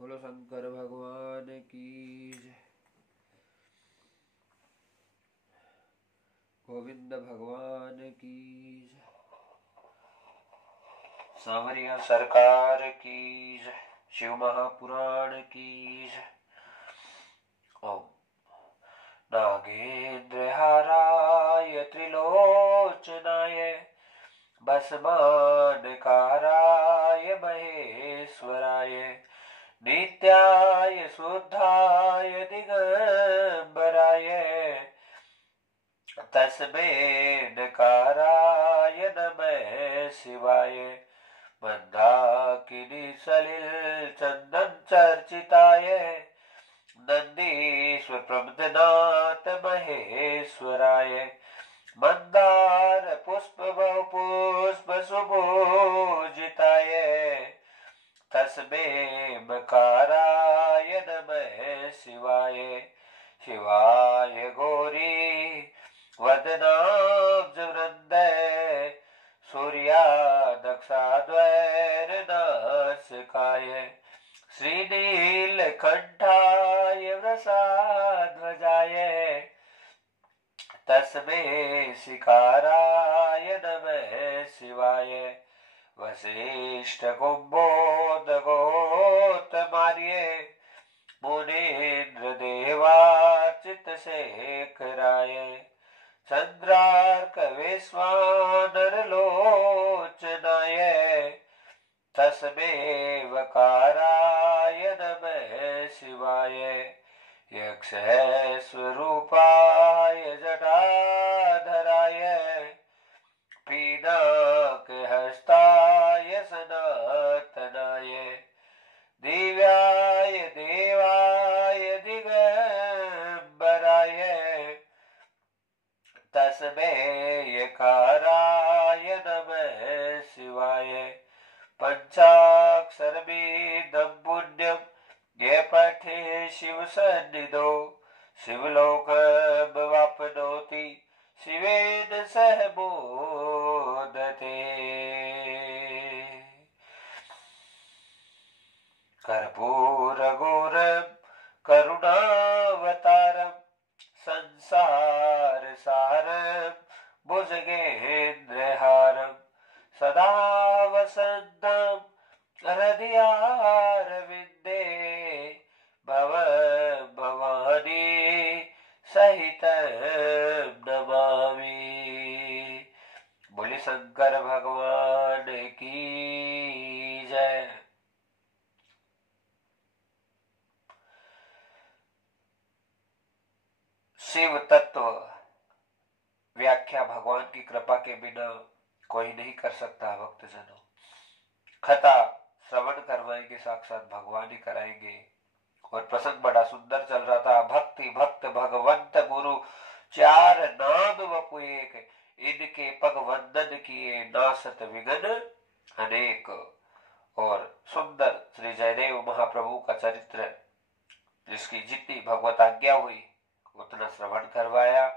बोलो शंकर भगवान की जय। गोविंद भगवान की जय। सांवरिया सरकार की जय। शिव महापुराण की जय। ओम नागेंद्र हाराय त्रिलोचनाय भस्मानकाराय महेश्वराय नित्याय शुद्धाय दिगंबराय तस्मै नकाराय नमः शिवाय मंदाकिनी सलिल चंदन चर्चिताय नंदीश्वर प्रमदनाथ महेश्वराय मंदार पुष्प पुष्प सुभूजिताय तस्मै मकाराय नमः शिवाय शिवाय गौरी वदनाब्जवृंदे सूर्या दक्षाद्वैर नासिकाय श्रीनीलकंठाय वृषाध्वजाय तस्मै शिकाराय नमः शिवाय वसिष्ठ कुंभोदगोत्तमार्य मुनीन्द्र देवार्चित शेखराय चंद्रार्क विश्वानर लोचनाय तस्मै वकाराय नमः शिवाय यक्ष स्वरूपाय जटाधराय पीनाक हस्ताय सनातनाय दिव्याय देवाय दिगंबराय तस्मै यकाराय नमः शिवाय पंचाक्षरमेदं पुण्यं ये पठे शिव सन्निधौ शिवलोकमवाप्नोति शिवेन सह मोदते। कर्पूरगौरं करुणावतारं संसारसारं भुजगेन्द्रहारं सदा वसन्तं हृदयारविन्दे भवं भवानी सहितं नमामि। बोले शंकर भगवान की जय। शिव तत्व व्याख्या भगवान की कृपा के बिना कोई नहीं कर सकता। भक्तजनों, कथा श्रवण करवाएंगे, साक्षात भगवान ही कराएंगे। और प्रसंग बड़ा सुंदर चल रहा था। भक्ति भक्त भगवंत गुरु चार नाम वपु एक, इनके पग वंदन किए नासत विघ्न अनेक। और सुंदर श्री जयदेव महाप्रभु का चरित्र, जिसकी जितनी भगवत आज्ञा हुई उतना श्रवण करवाया।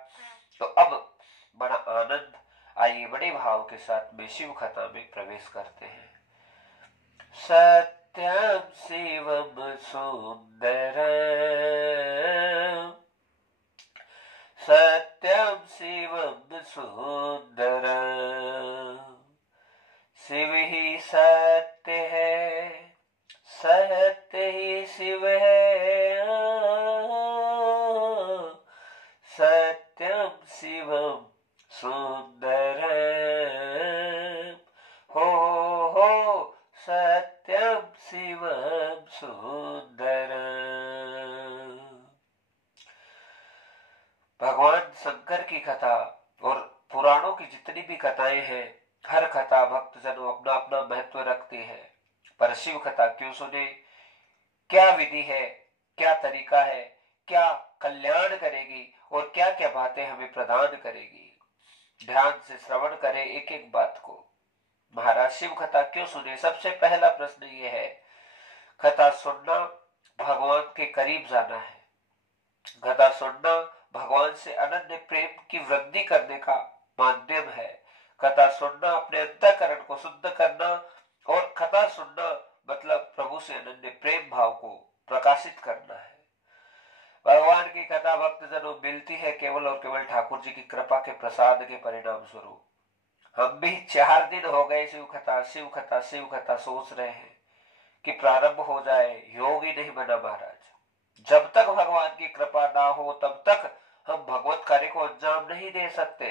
तो अब बड़ा आनंद, आइए बड़े भाव के साथ में शिव कथा में प्रवेश करते हैं। सत्यम शिवम सुंदरम सत्यम शिवम सुंदरम शिव ही सत्य है, सत्य ही शिव है। सत्यम शिवम सुंदरम हो सत्यम शिवम सुंदरम। भगवान शंकर की कथा और पुराणों की जितनी भी कथाएं हैं, हर कथा भक्तजनों अपना अपना महत्व रखती है। पर शिव कथा क्यों सुने, क्या विधि है, क्या तरीका है, क्या कल्याण करेगी और क्या क्या बातें हमें प्रदान करेगी, ध्यान से श्रवण करें एक एक बात को। महाराज शिव कथा क्यों सुने? सबसे पहला प्रश्न ये है, कथा सुनना भगवान के करीब जाना है। कथा सुनना भगवान से अनन्य प्रेम की वृद्धि करने का माध्यम है। कथा सुनना अपने अंतःकरण को शुद्ध करना, और कथा सुनना मतलब प्रभु से अनन्य प्रेम भाव को प्रकाशित करना है। भगवान की कथा भक्त जनों मिलती है केवल और केवल ठाकुर जी की कृपा के प्रसाद के परिणाम स्वरूप। हम भी 4 दिन हो गए शिव कथा शिव कथा शिव कथा सोच रहे हैं कि प्रारंभ हो जाए, योग ही नहीं बना महाराज। जब तक भगवान की कृपा ना हो तब तक हम भगवत कार्य को अंजाम नहीं दे सकते।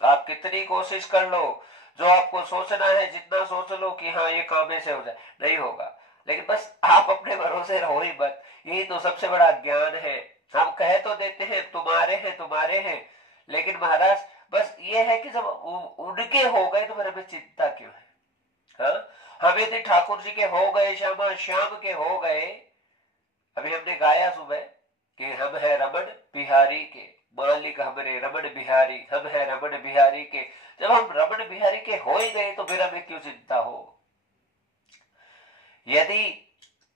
आप कितनी कोशिश कर लो, जो आपको सोचना है जितना सोच लो कि हाँ ये काम ऐसे हो जाए, नहीं होगा। लेकिन बस आप अपने भरोसे रहो ही मत, यही तो सबसे बड़ा ज्ञान है। हम कह तो देते हैं तुम्हारे हैं, लेकिन महाराज बस ये है कि जब उनके हो गए तो फिर हमें चिंता क्यों है? हाँ, हम यदि ठाकुर जी के हो गए, श्यामा श्याम के हो गए। अभी हमने गाया सुबह कि हम है रमन बिहारी के मालिक, हमरे रमन बिहारी, हम है रमन बिहारी के। जब हम रमन बिहारी के हो ही गए तो फिर हमें क्यों चिंता हो? यदि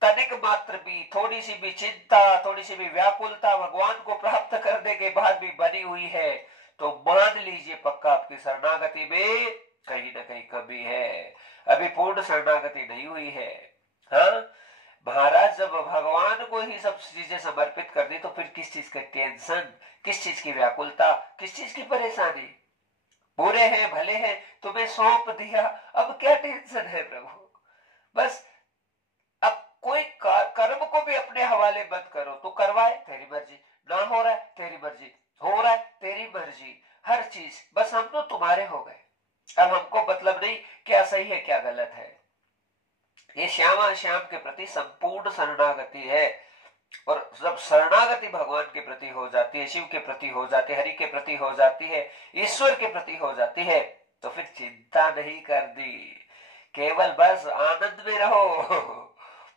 तनिक मात्र भी, थोड़ी सी भी चिंता, थोड़ी सी भी व्याकुलता भगवान को प्राप्त करने के बाद भी बनी हुई है, तो मान लीजिए पक्का आपकी शरणागति में कहीं ना कहीं कमी है, अभी पूर्ण शरणागति नहीं हुई है। हाँ महाराज, जब भगवान को ही सब चीजें समर्पित कर दी तो फिर किस चीज का टेंशन, किस चीज की व्याकुलता, किस चीज की परेशानी? बुरे हैं भले हैं तुम्हें सौंप दिया, अब क्या टेंशन है प्रभु? बस अब कोई कर्म को भी अपने हवाले मत करो। तो करवाए तेरी मर्जी, ना हो रहा है तेरी मर्जी, हो रहा है तेरी मर्जी, हर चीज बस हम तो तुम्हारे हो गए। अब हमको मतलब नहीं क्या सही है क्या गलत है। ये श्यामा श्याम के प्रति संपूर्ण शरणागति है। और जब शरणागति भगवान के प्रति हो जाती है, शिव के प्रति हो जाती है, हरि के प्रति हो जाती है, ईश्वर के प्रति हो जाती है, तो फिर चिंता नहीं करनी, केवल बस आनंद में रहो,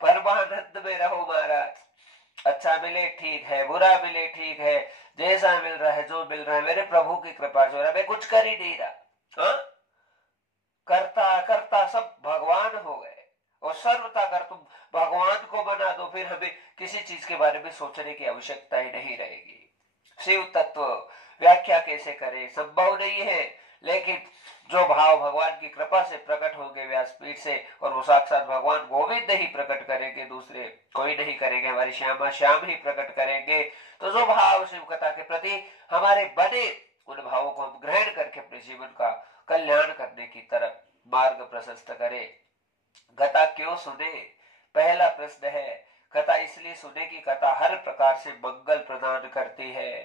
परमानंद में रहो महाराज। अच्छा मिले ठीक है, बुरा मिले ठीक है, जैसा मिल रहा है जो मिल रहा है मेरे प्रभु की कृपा से हो रहा है, मैं कुछ कर ही नहीं रहा। हाँ? करता करता सब भगवान हो गए, और सर्वता कर तुम भगवान को बना दो, फिर हमें किसी चीज के बारे में सोचने की आवश्यकता ही नहीं रहेगी। शिव तत्व व्याख्या कैसे करें, संभव नहीं है। लेकिन जो भाव भगवान की कृपा से प्रकट होंगे व्यासपीठ से, और वो साक्षात भगवान गोविंद ही प्रकट करेंगे, दूसरे कोई नहीं करेंगे, हमारी श्यामा श्याम ही प्रकट करेंगे। तो जो भाव शिव कथा के प्रति हमारे बने, उन भावों को हम ग्रहण करके अपने जीवन का कल्याण करने की तरफ मार्ग प्रशस्त करें। कथा क्यों सुने? पहला प्रश्न है। कथा इसलिए सुने कि कथा हर प्रकार से मंगल प्रदान करती है।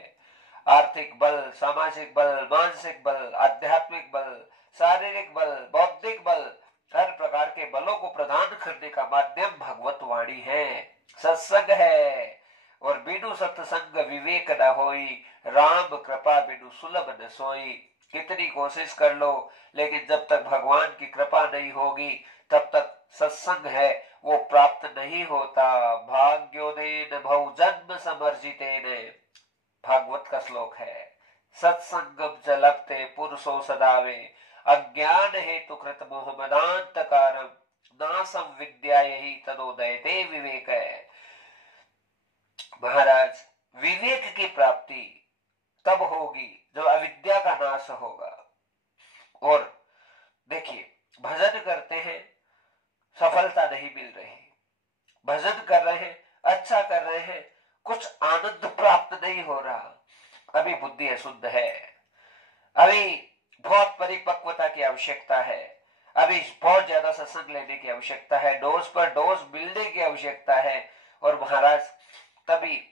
आर्थिक बल, सामाजिक बल, मानसिक बल, आध्यात्मिक बल, शारीरिक बल, बौद्धिक बल, हर प्रकार के बलों को प्रदान करने का माध्यम भगवत वाणी है, सत्संग है। और बिनु सत्संग विवेक न होई, राम कृपा बिनु सुलभ न सोई। कितनी कोशिश कर लो, लेकिन जब तक भगवान की कृपा नहीं होगी तब तक सत्संग है वो प्राप्त नहीं होता। भाग्योदेन भव जन्म समर्जितेन, भागवत का श्लोक है। सत्संगम च लभते पुरुषो सदावे, अज्ञान हेतु कृत मोह मदांतकारम, नासम विद्या यही तदोदयते विवेक है। महाराज, विवेक की प्राप्ति तब होगी जब अविद्या का नाश होगा। और देखिए, भजन करते हैं, सफलता नहीं मिल रही, भजन कर रहे हैं, अच्छा कर रहे हैं, कुछ आनंद प्राप्त नहीं हो रहा, अभी बुद्धि अशुद्ध है, अभी बहुत परिपक्वता की आवश्यकता है, अभी बहुत ज्यादा सत्संग लेने की आवश्यकता है, डोज पर डोज मिलने की आवश्यकता है। और महाराज, तभी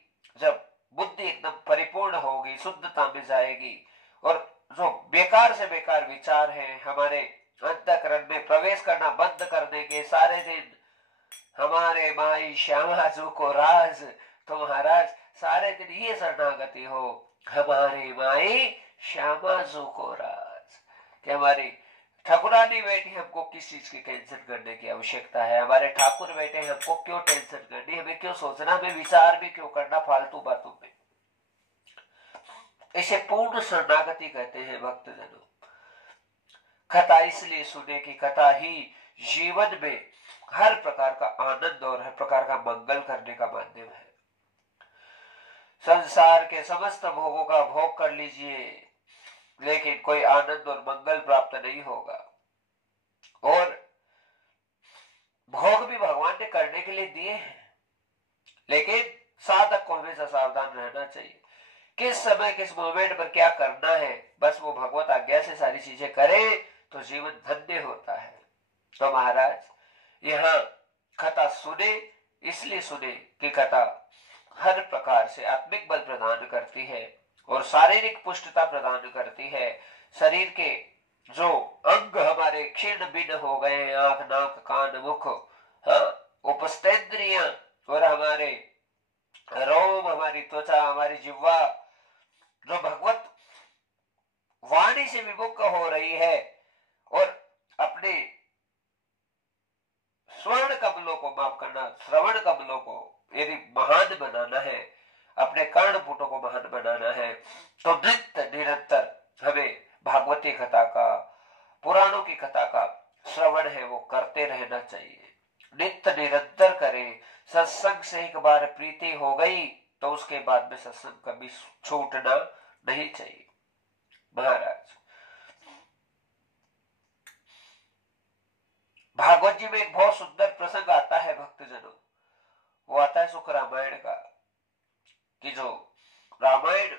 जब बुद्धि एकदम परिपूर्ण होगी, शुद्धता में जाएगी, और जो बेकार से बेकार विचार है हमारे अंतःकरण में प्रवेश करना बंद कर देंगे। सारे दिन हमारे माई श्यामा जी को राज, तो महाराज सारे दिन ये शरणागति हो, हमारे माई श्यामा जी को राज, कि हमारी ठाकुरानी बैठी, हमको किस चीज की टेंशन करने की आवश्यकता है? हमारे ठाकुर बैठे, हमको क्यों टेंशन करनी, हमें क्यों सोचना, हमें विचार भी क्यों करना फालतू बातों में? इसे पूर्ण शरणागति कहते हैं भक्तजनों। कथा इसलिए सुने कि कथा ही जीवन में हर प्रकार का आनंद और हर प्रकार का मंगल करने का माध्यम है। संसार के समस्त भोगों का भोग कर लीजिए, लेकिन कोई आनंद और मंगल प्राप्त नहीं होगा। और भोग भी भगवान ने करने के लिए दिए हैं, लेकिन साधक को हमेशा सावधान रहना चाहिए किस समय किस मोमेंट पर क्या करना है। बस वो भगवत आज्ञा से सारी चीजें करे तो जीवन धन्य होता है। तो महाराज यहाँ कथा सुने, इसलिए सुने कि कथा हर प्रकार से आत्मिक बल प्रदान करती है और शारीरिक पुष्टता प्रदान करती है। शरीर के जो अंग हमारे क्षीण भिन्न हो गए, आंख नाक कान मुख, हाँ, उपस्थेंद्रियां और हमारे रोम, हमारी त्वचा, हमारी जिह्वा जो भगवत वाणी से विमुख हो रही है और अपने स्वर्ण कमलों को, माफ करना, श्रवण कमलों को यदि महान बनाना है, अपने कर्णपुटों को महान बनाना है, तो नित्य निरंतर हमें भागवती कथा का, पुराणों की कथा का श्रवण है वो करते रहना चाहिए। नित्य निरंतर करें। सत्संग से एक बार प्रीति हो गई तो उसके बाद में सत्संग कभी छूटना नहीं चाहिए। महाराज भागवत जी में एक बहुत सुंदर प्रसंग आता है भक्तजनों, वो आता है सुख रामायण का, कि जो रामायण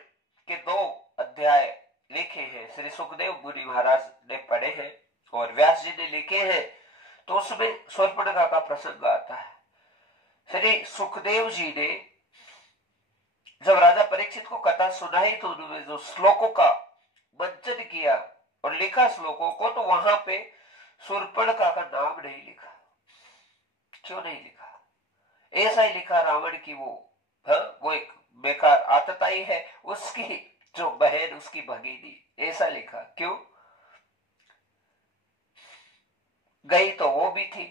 के 2 अध्याय लिखे हैं श्री सुखदेव मुनि महाराज ने पढ़े हैं और व्यास जी ने लिखे हैं, तो उसमें शूर्पणखा का प्रसंग आता है। श्री सुखदेव जी ने जब राजा परीक्षित को कथा सुनाई तो उन्होंने जो श्लोकों का मंचन किया और लिखा श्लोकों को, तो वहां पे शूर्पणखा का नाम नहीं लिखा। क्यों नहीं लिखा? ऐसा ही लिखा रावण की वो एक बेकार आतताई है, उसकी जो बहन, उसकी भगीनी, ऐसा लिखा। क्यों? गई तो वो भी थी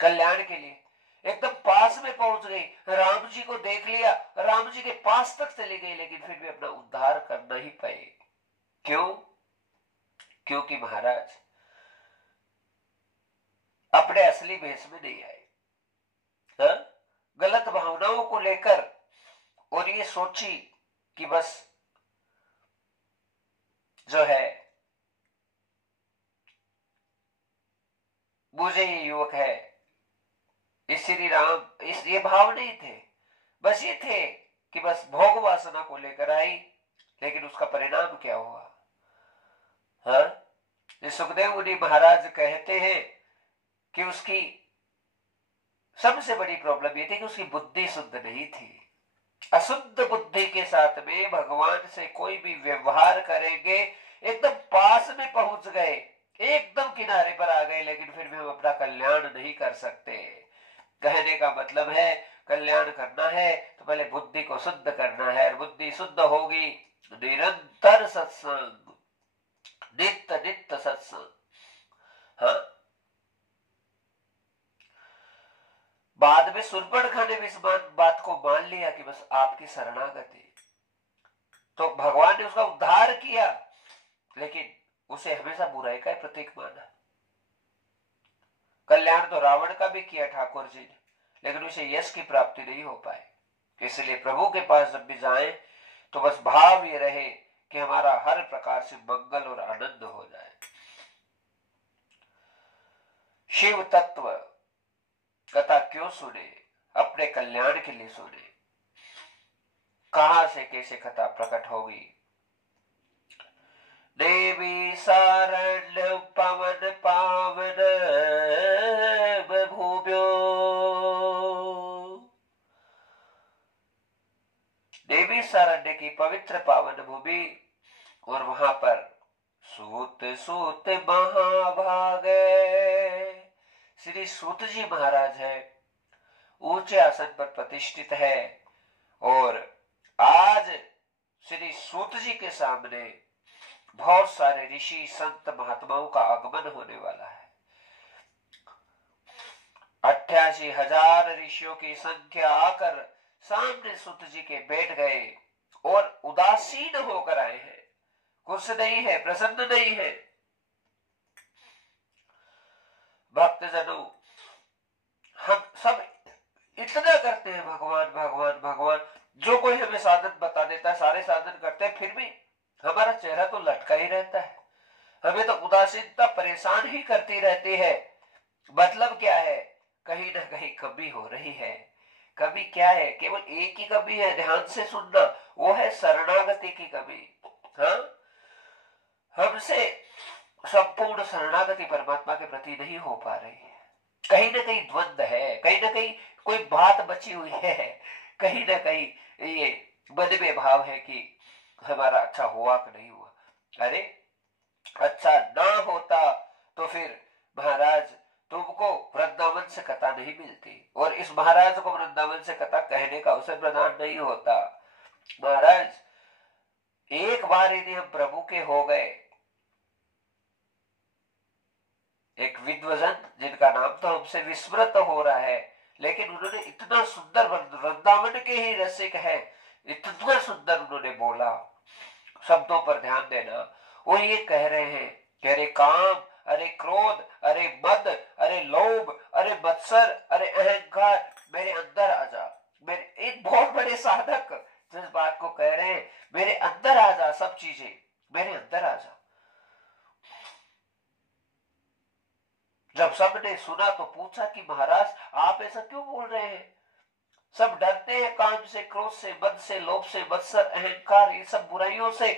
कल्याण के लिए, एकदम पास में पहुंच गई, राम जी को देख लिया, राम जी के पास तक चली गई, लेकिन फिर भी अपना उद्धार कर नहीं पाए। क्यों? क्योंकि महाराज अपने असली भेष में नहीं आए, गलत भावनाओं को लेकर, और ये सोची कि बस जो है मुझे ये युवक है, इस श्री राम, इस ये भाव नहीं थे, बस ये थे कि बस भोग वासना को लेकर आई। लेकिन उसका परिणाम क्या हुआ? हाँ, सुखदेव मुनि महाराज कहते हैं कि उसकी सबसे बड़ी प्रॉब्लम ये थी कि उसकी बुद्धि शुद्ध नहीं थी। अशुद्ध बुद्धि के साथ में भगवान से कोई भी व्यवहार करेंगे, एकदम पास में पहुंच गए, एकदम किनारे पर आ गए, लेकिन फिर भी हम अपना कल्याण नहीं कर सकते। कहने का मतलब है कल्याण करना है तो पहले बुद्धि को शुद्ध करना है, और बुद्धि शुद्ध होगी निरंतर सत्संग, नित्य नित्य सत्संग। हाँ, बाद में शूर्पणखा ने भी इस बात को मान लिया कि बस आपकी शरणागति, तो भगवान ने उसका उद्धार किया, लेकिन उसे हमेशा बुराई का प्रतीक माना। कल्याण तो रावण का भी किया ठाकुर जी ने, लेकिन उसे यश की प्राप्ति नहीं हो पाए। इसलिए प्रभु के पास जब भी जाए तो बस भाव ये रहे कि हमारा हर प्रकार से मंगल और आनंद हो जाए। शिव तत्व कथा क्यों सुने? अपने कल्याण के लिए सुने। कहां से कैसे कथा प्रकट होगी? देवी सारण्य पवन पावन भूम्यो, देवी सारण्य की पवित्र पावन भूमि, और वहां पर सूत सूत महाभागे श्री सूत जी महाराज है, ऊंचे आसन पर प्रतिष्ठित है, और आज श्री सूत जी के सामने बहुत सारे ऋषि संत महात्माओं का आगमन होने वाला है। 88,000 ऋषियों की संख्या आकर सामने सूत जी के बैठ गए और उदासीन होकर आए हैं, खुश नहीं है, प्रसन्न नहीं है। भक्तजनों, हम सब इतना करते हैं भगवान भगवान भगवान, जो कोई हमें साधन बता देता है, सारे साधन करते हैं, फिर भी हमारा चेहरा तो लटका ही रहता है, हमें तो उदासीनता परेशान ही करती रहती है। मतलब क्या है? कहीं ना कहीं कमी हो रही है। कमी क्या है? केवल एक ही कमी है, ध्यान से सुनना, वो है शरणागति की कमी। हाँ, हमसे संपूर्ण शरणागति परमात्मा के प्रति नहीं हो पा रही है। कहीं ना कहीं द्वंद्व है, कहीं ना कहीं कोई बात बची हुई है, कहीं ना कहीं ये मन में भाव है कि हमारा अच्छा हुआ कि नहीं हुआ। अरे अच्छा ना होता तो फिर महाराज तुमको वृंदावन से कथा नहीं मिलती, और इस महाराज को वृंदावन से कथा कहने का अवसर प्रदान नहीं होता। महाराज एक बार यदि हम प्रभु के हो गए, एक विद्वजन जिनका नाम तो हमसे विस्मृत हो रहा है, लेकिन उन्होंने इतना सुंदर, वृंदावन के ही रसिक है, इतना सुंदर उन्होंने बोला। शब्दों पर ध्यान देना। वो ये कह रहे हैं कि अरे काम, अरे क्रोध, अरे मद, अरे लोभ, अरे मत्सर, अरे अहंकार मेरे अंदर आ जा। मेरे एक बहुत बड़े साधक जिस बात को कह रहे हैं, मेरे अंदर आ जा, सब चीजें मेरे अंदर आ जा। जब सबने सुना तो पूछा कि महाराज आप ऐसा क्यों बोल रहे हैं? सब डरते हैं काम से, क्रोध से, मद से, लोभ से, मत्सर, अहंकार, ये सब बुराइयों से।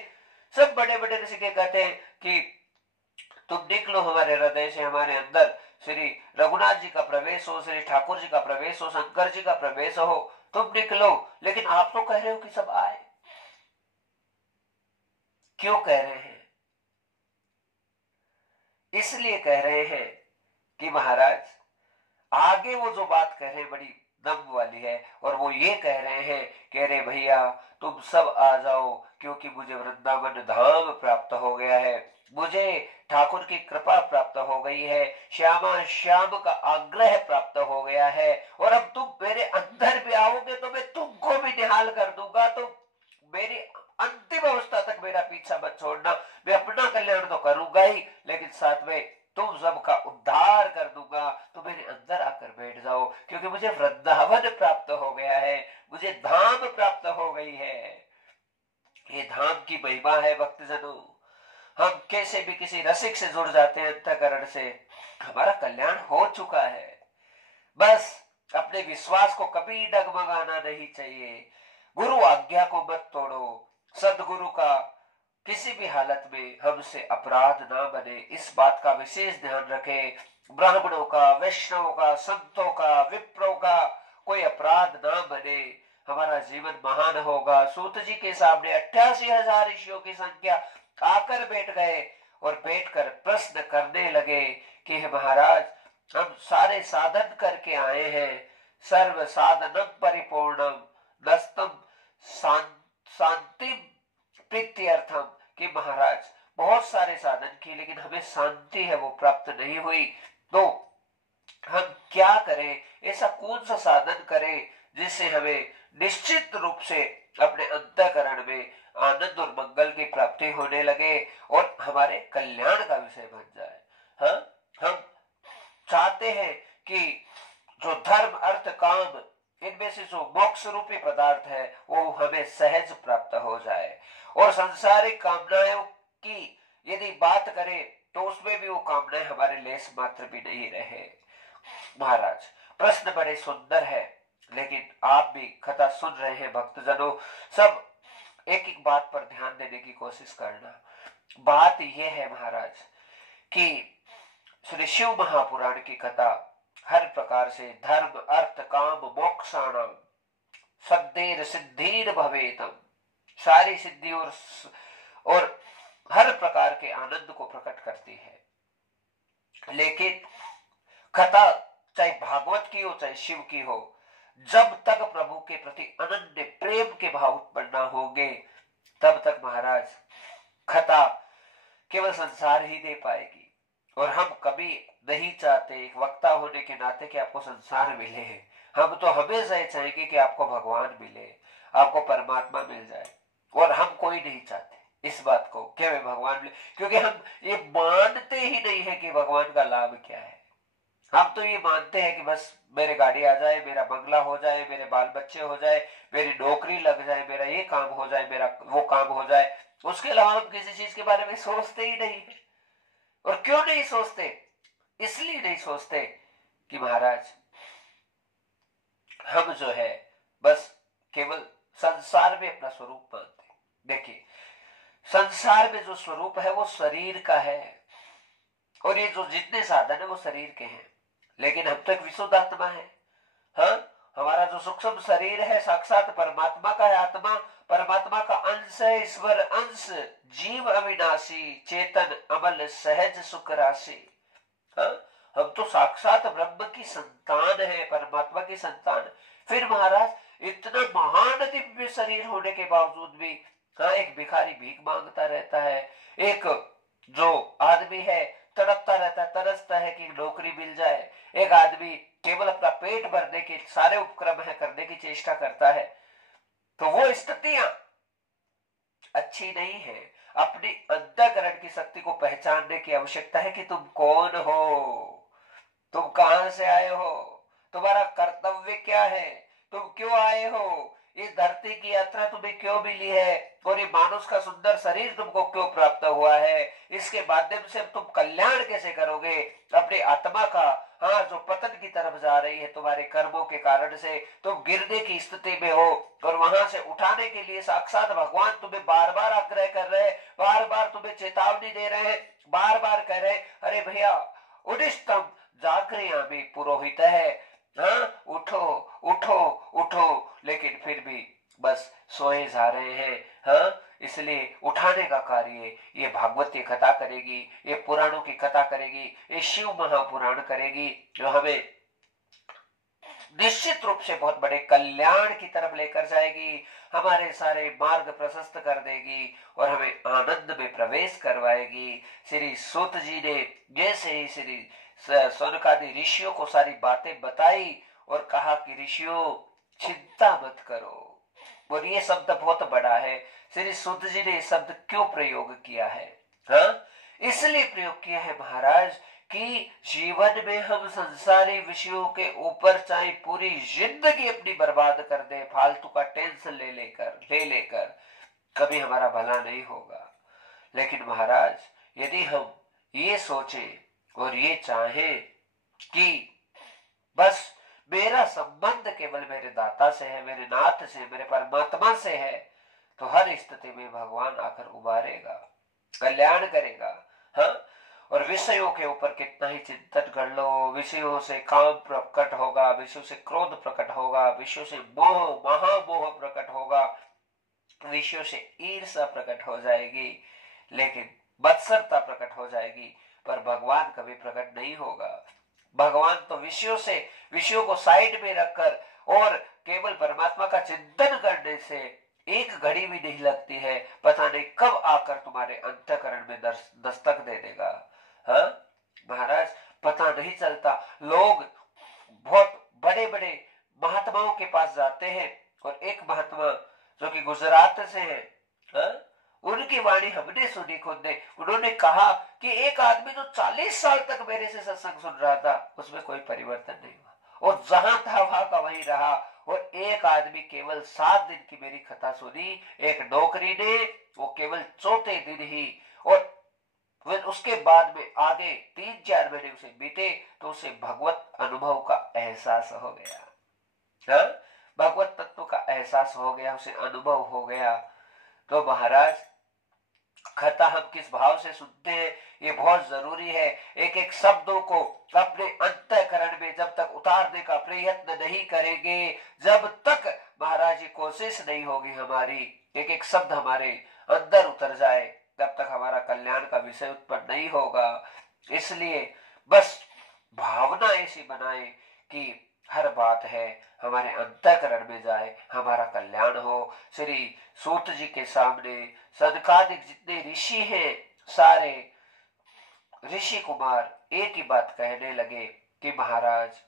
सब बड़े बड़े ऋषि कहते हैं कि तुम निकलो हमारे हृदय से, हमारे अंदर श्री रघुनाथ जी का प्रवेश हो, श्री ठाकुर जी का प्रवेश हो, शंकर जी का प्रवेश हो, तुम निकलो। लेकिन आप तो कह रहे हो कि सब आए। क्यों कह रहे हैं? इसलिए कह रहे हैं कि महाराज आगे वो जो बात कह रहे हैं बड़ी दम वाली है, और वो ये कह रहे हैं कि अरे भैया तुम सब आ जाओ, क्योंकि मुझे वृंदावन धाम प्राप्त हो गया है, मुझे ठाकुर की कृपा प्राप्त हो गई है, श्यामा श्याम का आग्रह प्राप्त हो गया है, और अब तुम मेरे अंदर भी आओगे तो मैं तुमको भी निहाल कर दूंगा। तो मेरी अंतिम अवस्था तक मेरा पीछा मत छोड़ना। मैं अपना कल्याण तो करूंगा ही, लेकिन साथ में तुम सबका उद्धार कर दूंगा। तो मेरे अंदर आकर बैठ जाओ, क्योंकि मुझे वृंदावन प्राप्त हो गया है, मुझे धाम प्राप्त हो गई है। ये धाम की महिमा है भक्तजनों। हम कैसे भी किसी रसिक से जुड़ जाते हैं अंतःकरण से, हमारा कल्याण हो चुका है। बस अपने विश्वास को कभी डगमगाना नहीं चाहिए। गुरु आज्ञा को मत तोड़ो। सदगुरु का किसी भी हालत में हमसे अपराध ना बने, इस बात का विशेष ध्यान रखें। ब्राह्मणों का, वैष्णवों का, संतों का, विप्रों का कोई अपराध ना बने, हमारा जीवन महान होगा। सूत जी के सामने 88,000 ऋषियों की संख्या आकर बैठ गए, और बैठकर प्रश्न करने लगे कि महाराज हम सारे साधन करके आए हैं, सर्व साधनम परिपूर्णम नस्तम शांति प्रीत्यर्थम, कि महाराज बहुत सारे साधन किए लेकिन हमें शांति है वो प्राप्त नहीं हुई। तो हम क्या करें? ऐसा कौन सा साधन करें जिससे हमें निश्चित रूप से अपने अंतःकरण में आनंद और मंगल की प्राप्ति होने लगे और हमारे कल्याण का विषय बन जाए। हाँ, हम चाहते हैं कि जो धर्म, अर्थ, काम, इनमें से जो मोक्ष रूपी पदार्थ है वो हमें सहज प्राप्त हो जाए। और संसारिक कामनाओं की यदि बात करें तो उसमें भी वो कामनाएं हमारे लेस मात्र भी नहीं रहे। महाराज प्रश्न बड़े सुंदर है, लेकिन आप भी कथा सुन रहे हैं भक्तजनों, सब एक एक बात पर ध्यान देने की कोशिश करना। बात यह है महाराज कि श्री शिव महापुराण की कथा हर प्रकार से धर्म, अर्थ, काम, मोक्षाणाम सद्देर सिद्धीर भवेतम, सारी सिद्धि और हर प्रकार के आनंद को प्रकट करती है। लेकिन कथा चाहे भागवत की हो चाहे शिव की हो, जब तक प्रभु के प्रति अनन्य प्रेम के भाव उत्पन्न होंगे तब तक महाराज कथा केवल संसार ही दे पाएगी। और हम कभी नहीं चाहते एक वक्ता होने के नाते कि आपको संसार मिले। हम तो हमेशा ये चाहेंगे कि आपको भगवान मिले, आपको परमात्मा मिल जाए, और हम कोई नहीं चाहते इस बात को कि हमें भगवान मिले, क्योंकि हम ये मानते ही नहीं है कि भगवान का लाभ क्या है। हम तो ये मानते हैं कि बस मेरे गाड़ी आ जाए, मेरा बंगला हो जाए, मेरे बाल बच्चे हो जाए, मेरी नौकरी लग जाए, मेरा ये काम हो जाए, मेरा वो काम हो जाए। उसके अलावा हम किसी चीज के बारे में सोचते ही नहीं है। और क्यों नहीं सोचते? इसलिए नहीं सोचते कि महाराज हम जो है बस केवल संसार में अपना स्वरूप मानते। देखिए, संसार में जो स्वरूप है वो शरीर का है, और ये जो जितने साधन है वो शरीर के हैं, लेकिन हम तो एक विशुद्ध आत्मा है। हाँ, हमारा जो सूक्ष्म शरीर है साक्षात परमात्मा का है, आत्मा परमात्मा का अंश है, ईश्वर अंश, जीव अविनाशी, चेतन अमल सहज सुख राशि। हाँ, हम तो साक्षात ब्रह्म की संतान है, परमात्मा की संतान। फिर महाराज इतना महान दिव्य शरीर होने के बावजूद भी, हाँ, एक भिखारी भीख मांगता रहता है, एक जो आदमी है तड़पता रहता है, तरसता है कि नौकरी मिल जाए, एक आदमी केवल अपना पेट भरने के सारे उपक्रम है करने की चेष्टा करता है। तो वो स्थितियां अच्छी नहीं है। अपनी अंतःकरण की शक्ति को पहचानने की आवश्यकता है कि तुम कौन हो, तुम कहां से आए हो, तुम्हारा कर्तव्य क्या है, तुम क्यों आए हो, इस धरती की यात्रा तुम्हें क्यों मिली है, और ये मानुष का सुंदर शरीर तुमको क्यों प्राप्त हुआ है, इसके माध्यम से तुम कल्याण कैसे करोगे अपनी आत्मा का। हाँ, जो पतन की तरफ जा रही है तुम्हारे कर्मों के कारण से, तुम गिरने की स्थिति में हो, और वहां से उठाने के लिए साक्षात भगवान तुम्हें बार बार आग्रह कर रहे हैं, बार बार तुम्हें चेतावनी दे रहे हैं, बार बार कह रहे, अरे भैया उदिष्टम जागृयामि पुरोहित है, हाँ, उठो उठो उठो, लेकिन फिर भी बस सोए जा रहे हैं। हाँ, इसलिए उठाने का कार्य ये भागवत कथा करेगी, ये पुराणों की कथा करेगी, ये शिव महापुराण करेगी, जो हमें निश्चित रूप से बहुत बड़े कल्याण की तरफ लेकर जाएगी, हमारे सारे मार्ग प्रशस्त कर देगी और हमें आनंद में प्रवेश करवाएगी। श्री सूत जी ने जैसे ही श्री सौनकादि ऋषियों को सारी बातें बताई और कहा कि ऋषियों चिंता मत करो, और ये शब्द बहुत बड़ा है। श्री सूत जी ने शब्द क्यों प्रयोग किया है? हाँ, इसलिए प्रयोग किया है महाराज कि जीवन में हम संसारी विषयों के ऊपर चाहे पूरी जिंदगी अपनी बर्बाद कर दे, फालतू का टेंशन ले लेकर कभी हमारा भला नहीं होगा। लेकिन महाराज यदि हम ये सोचें और ये चाहें कि बस मेरा संबंध केवल मेरे दाता से है, मेरे नाथ से, मेरे परमात्मा से है, तो हर स्थिति में भगवान आकर उबारेगा, कल्याण करेगा। हाँ, और विषयों के ऊपर कितना ही चिंतन कर लो, विषयों से काम प्रकट होगा, विषयों से क्रोध प्रकट होगा, विषयों से मोह महामोह प्रकट होगा, विषयों से ईर्ष्या प्रकट हो जाएगी, लेकिन बत्सरता प्रकट हो जाएगी, पर भगवान कभी प्रकट नहीं होगा। भगवान तो विषयों को साइड में रखकर और केवल परमात्मा का चिंतन करने से एक घड़ी भी नहीं लगती है, पता नहीं कब आकर तुम्हारे अंतःकरण में दस्तक दे देगा। हाँ महाराज, पता नहीं चलता। लोग बहुत बड़े बड़े महात्माओं के पास जाते हैं, और एक महात्मा जो कि गुजरात से है, हाँ? उनकी वाणी हमने सुनी खुद ने। उन्होंने कहा कि एक आदमी जो 40 साल तक मेरे से सत्संग सुन रहा था, उसमें कोई परिवर्तन नहीं हुआ, और जहां था वहां का वही रहा, और एक आदमी केवल 7 दिन की मेरी कथा सुनी, एक नौकरी ने, वो केवल चौथे दिन ही, और फिर उसके बाद में आगे 3-4 महीने उसे बीते तो उसे भगवत अनुभव का एहसास हो गया। हाँ? भगवत तत्व का एहसास हो गया, उसे अनुभव हो गया। तो महाराज कथा हम किस भाव से सुनते हैं ये बहुत जरूरी है। एक एक शब्दों को अपने अंतःकरण में जब तक उतारने का प्रयत्न नहीं करेंगे, जब तक महाराज ये कोशिश नहीं होगी हमारी एक एक शब्द हमारे अंदर उतर जाए, तब तक हमारा कल्याण का विषय उत्पन्न नहीं होगा। इसलिए बस भावना ऐसी बनाए कि हर बात है हमारे अंतःकरण में जाए, हमारा कल्याण हो। श्री सूत जी के सामने सनकादिक जितने ऋषि हैं, सारे ऋषि कुमार एक ही बात कहने लगे कि महाराज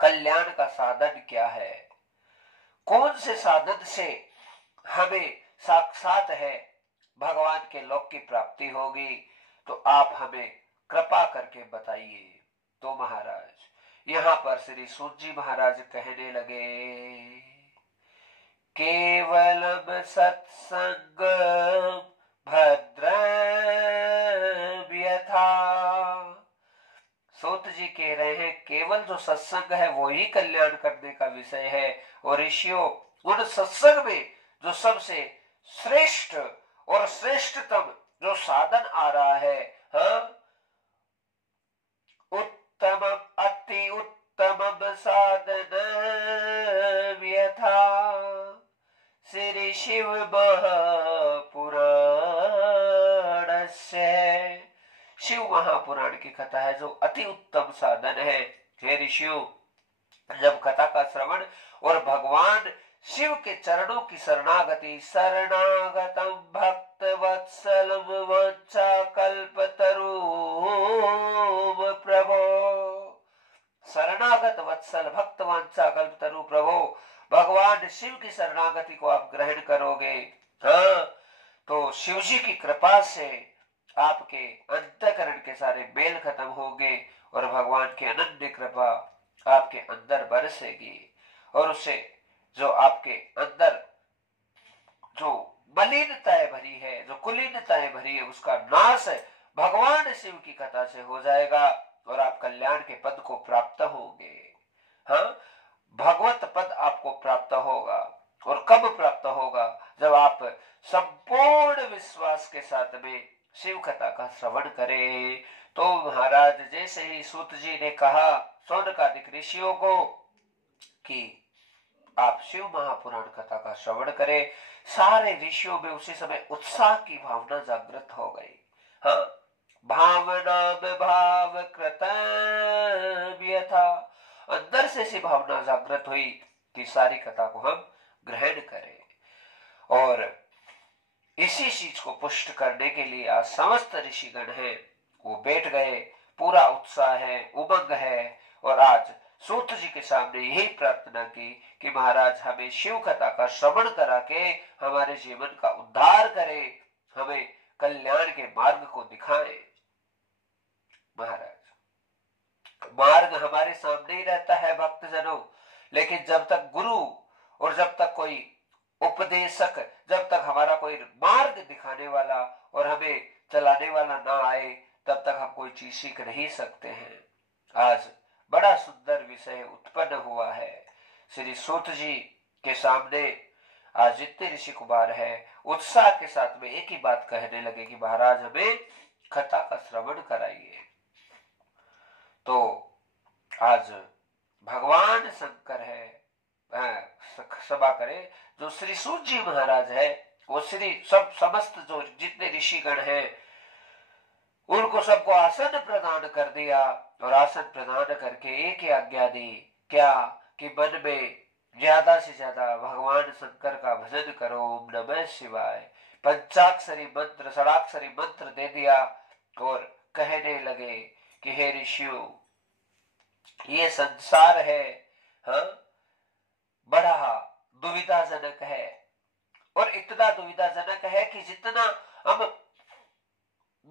कल्याण का साधन क्या है, कौन से साधन से हमें साक्षात है भगवान के लोक की प्राप्ति होगी, तो आप हमें कृपा करके बताइए। तो महाराज यहां पर श्री सूत जी महाराज कहने लगे, केवलम सत्संग भद्र यथा सूत जी कह रहे हैं केवल जो सत्संग है वो ही कल्याण करने का विषय है। और ऋषियों उन सत्संग में जो सबसे श्रेष्ठ और श्रेष्ठतम जो साधन आ रहा है, हाँ, उत्तम अति उत्तम साधन व्यथा श्री शिव महापुराण से। शिव महापुराण की कथा है जो अति उत्तम साधन है। हे ऋषियों, जब कथा का श्रवण और भगवान शिव के चरणों की शरणागति, शरणागतम भक्त वत्सलम वांछा कल्पतरुम प्रभो, शरणागत वत्सल भक्त वांछा कल्पतरु प्रभो, भगवान शिव की शरणागति को आप ग्रहण करोगे, हाँ, तो शिव जी की कृपा से आपके अंतःकरण के सारे मेल खत्म होंगे और भगवान की अनन्य कृपा आपके अंदर बरसेगी और उससे जो आपके अंदर जो मलिनताएं भरी है, जो कुलीनताएं भरी है, उसका नाश भगवान शिव की कथा से हो जाएगा और आप कल्याण के पद को प्राप्त होंगे। हाँ, भगवत पद आपको प्राप्त होगा। और कब प्राप्त होगा? जब आप संपूर्ण विश्वास के साथ में शिव कथा का श्रवण करें। तो महाराज जैसे ही सूत जी ने कहा शौनकादिक ऋषियों को कि आप शिव महापुराण कथा का श्रवण करें, सारे ऋषियों में उसी समय उत्साह की भावना जागृत हो गई। हाँ, भावना में भाव कृतव्य था, अंदर से ऐसी भावना जागृत हुई कि सारी कथा को हम ग्रहण करें। और इसी चीज को पुष्ट करने के लिए आज समस्त ऋषिगण हैं वो बैठ गए, पूरा उत्साह है, उमंग है। और आज सूत जी के सामने यही प्रार्थना की कि महाराज हमें शिव कथा का श्रवण करा के हमारे जीवन का उद्धार करे, हमें कल्याण के मार्ग को दिखाए। महाराज, मार्ग हमारे सामने ही रहता है भक्तजनों, लेकिन जब तक गुरु और जब तक कोई उपदेशक, जब तक हमारा कोई मार्ग दिखाने वाला और हमें चलाने वाला ना आए, तब तक हम कोई चीज सीख नहीं सकते हैं। आज बड़ा सुंदर विषय उत्पन्न हुआ है। श्री सूत जी के सामने आज जितने ऋषि कुमार है उत्साह के साथ में एक ही बात कहने लगे कि महाराज हमें कथा का श्रवण कराइए। तो आज भगवान शंकर है, सभा करे, जो श्री सूत जी महाराज है, वो श्री समस्त जो जितने ऋषिगण हैं उनको सबको आसन प्रदान कर दिया। और आसन प्रदान करके एक ही आज्ञा दी, क्या कि मन में ज्यादा से ज्यादा भगवान शंकर का भजन करो, ओम नमः शिवाय, पंचाक्षरी मंत्र, षडाक्षरी मंत्र दे दिया। और कहने लगे कि हे ऋषियों, ये संसार है, हाँ, बड़ा दुविधाजनक है। और इतना दुविधाजनक है कि जितना हम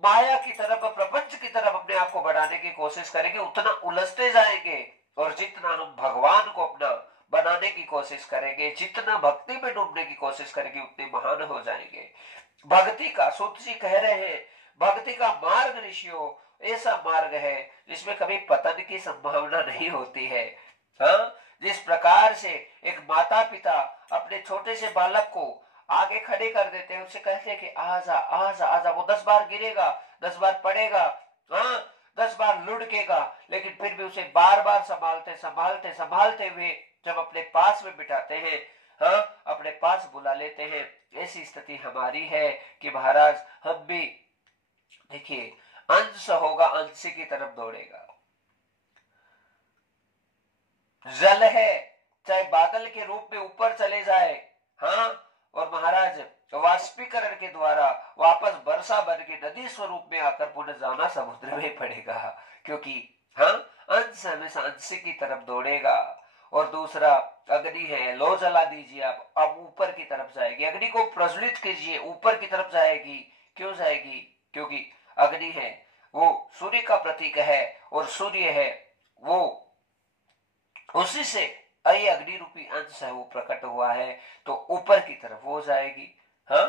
माया की तरफ, प्रपंच की तरफ अपने आप को बढ़ाने की कोशिश करेंगे उतना उलझते जाएंगे। और जितना हम भगवान को अपना बनाने की कोशिश करेंगे, जितना भक्ति में डूबने की कोशिश करेंगे, उतने महान हो जाएंगे। भक्ति का, सूत जी कह रहे हैं, भक्ति का मार्ग ऋषियों ऐसा मार्ग है जिसमें कभी पतन की संभावना नहीं होती है। हाँ, जिस प्रकार से एक माता पिता अपने छोटे से बालक को आगे खड़े कर देते हैं, उससे कहते हैं कि आजा आजा आजा, वो 10 बार गिरेगा, 10 बार पड़ेगा, हाँ, 10 बार लुढ़केगा, लेकिन फिर भी उसे बार बार संभालते संभालते संभालते हुए जब अपने पास में बिठाते हैं, हाँ, अपने पास बुला लेते हैं। ऐसी स्थिति हमारी है कि महाराज हम भी देखिए, अंश होगा अंश की तरफ दौड़ेगा। जल है, चाहे बादल के रूप में ऊपर चले जाए, हाँ, और महाराज वाष्पीकरण के द्वारा वापस वर्षा बन के नदी स्वरूप में आकर पुनः जाना समुद्र में पड़ेगा, क्योंकि हाँ, अंश हमेशा अंश की तरफ दौड़ेगा। और दूसरा अग्नि है, लो जला दीजिए आप, अब ऊपर की तरफ जाएगी। अग्नि को प्रज्वलित कीजिए, ऊपर की तरफ जाएगी। क्यों जाएगी? क्योंकि अग्नि है वो सूर्य का प्रतीक है और सूर्य है वो, उसी से ये अग्नि रूपी अंश है वो प्रकट हुआ है, तो ऊपर की तरफ वो जाएगी। हाँ,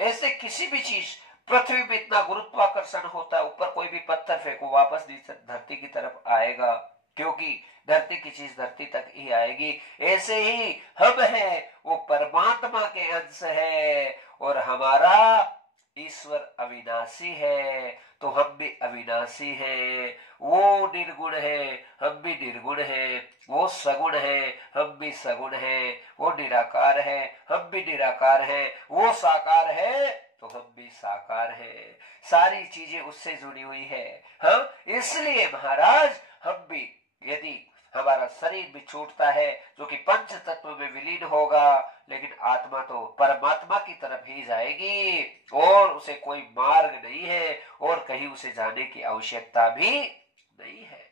ऐसे किसी भी चीज पृथ्वी में इतना गुरुत्वाकर्षण होता है, ऊपर कोई भी पत्थर फेंको वापस नीचे धरती की तरफ आएगा, क्योंकि धरती की चीज धरती तक ही आएगी। ऐसे ही हम हैं, वो परमात्मा के अंश है और हमारा ईश्वर अविनाशी है, तो हम भी अविनाशी हैं। वो निर्गुण है, हम भी निर्गुण हैं। वो सगुण है, हम भी सगुण हैं। वो निराकार है, हम भी निराकार हैं। वो साकार है, तो हम भी साकार हैं। सारी चीजें उससे जुड़ी हुई है। हाँ, इसलिए महाराज हम भी, यदि हमारा शरीर भी छूटता है जो कि पंच तत्व में विलीन होगा, लेकिन आत्मा तो परमात्मा की तरफ ही जाएगी और उसे कोई मार्ग नहीं है और कहीं उसे जाने की आवश्यकता भी नहीं है।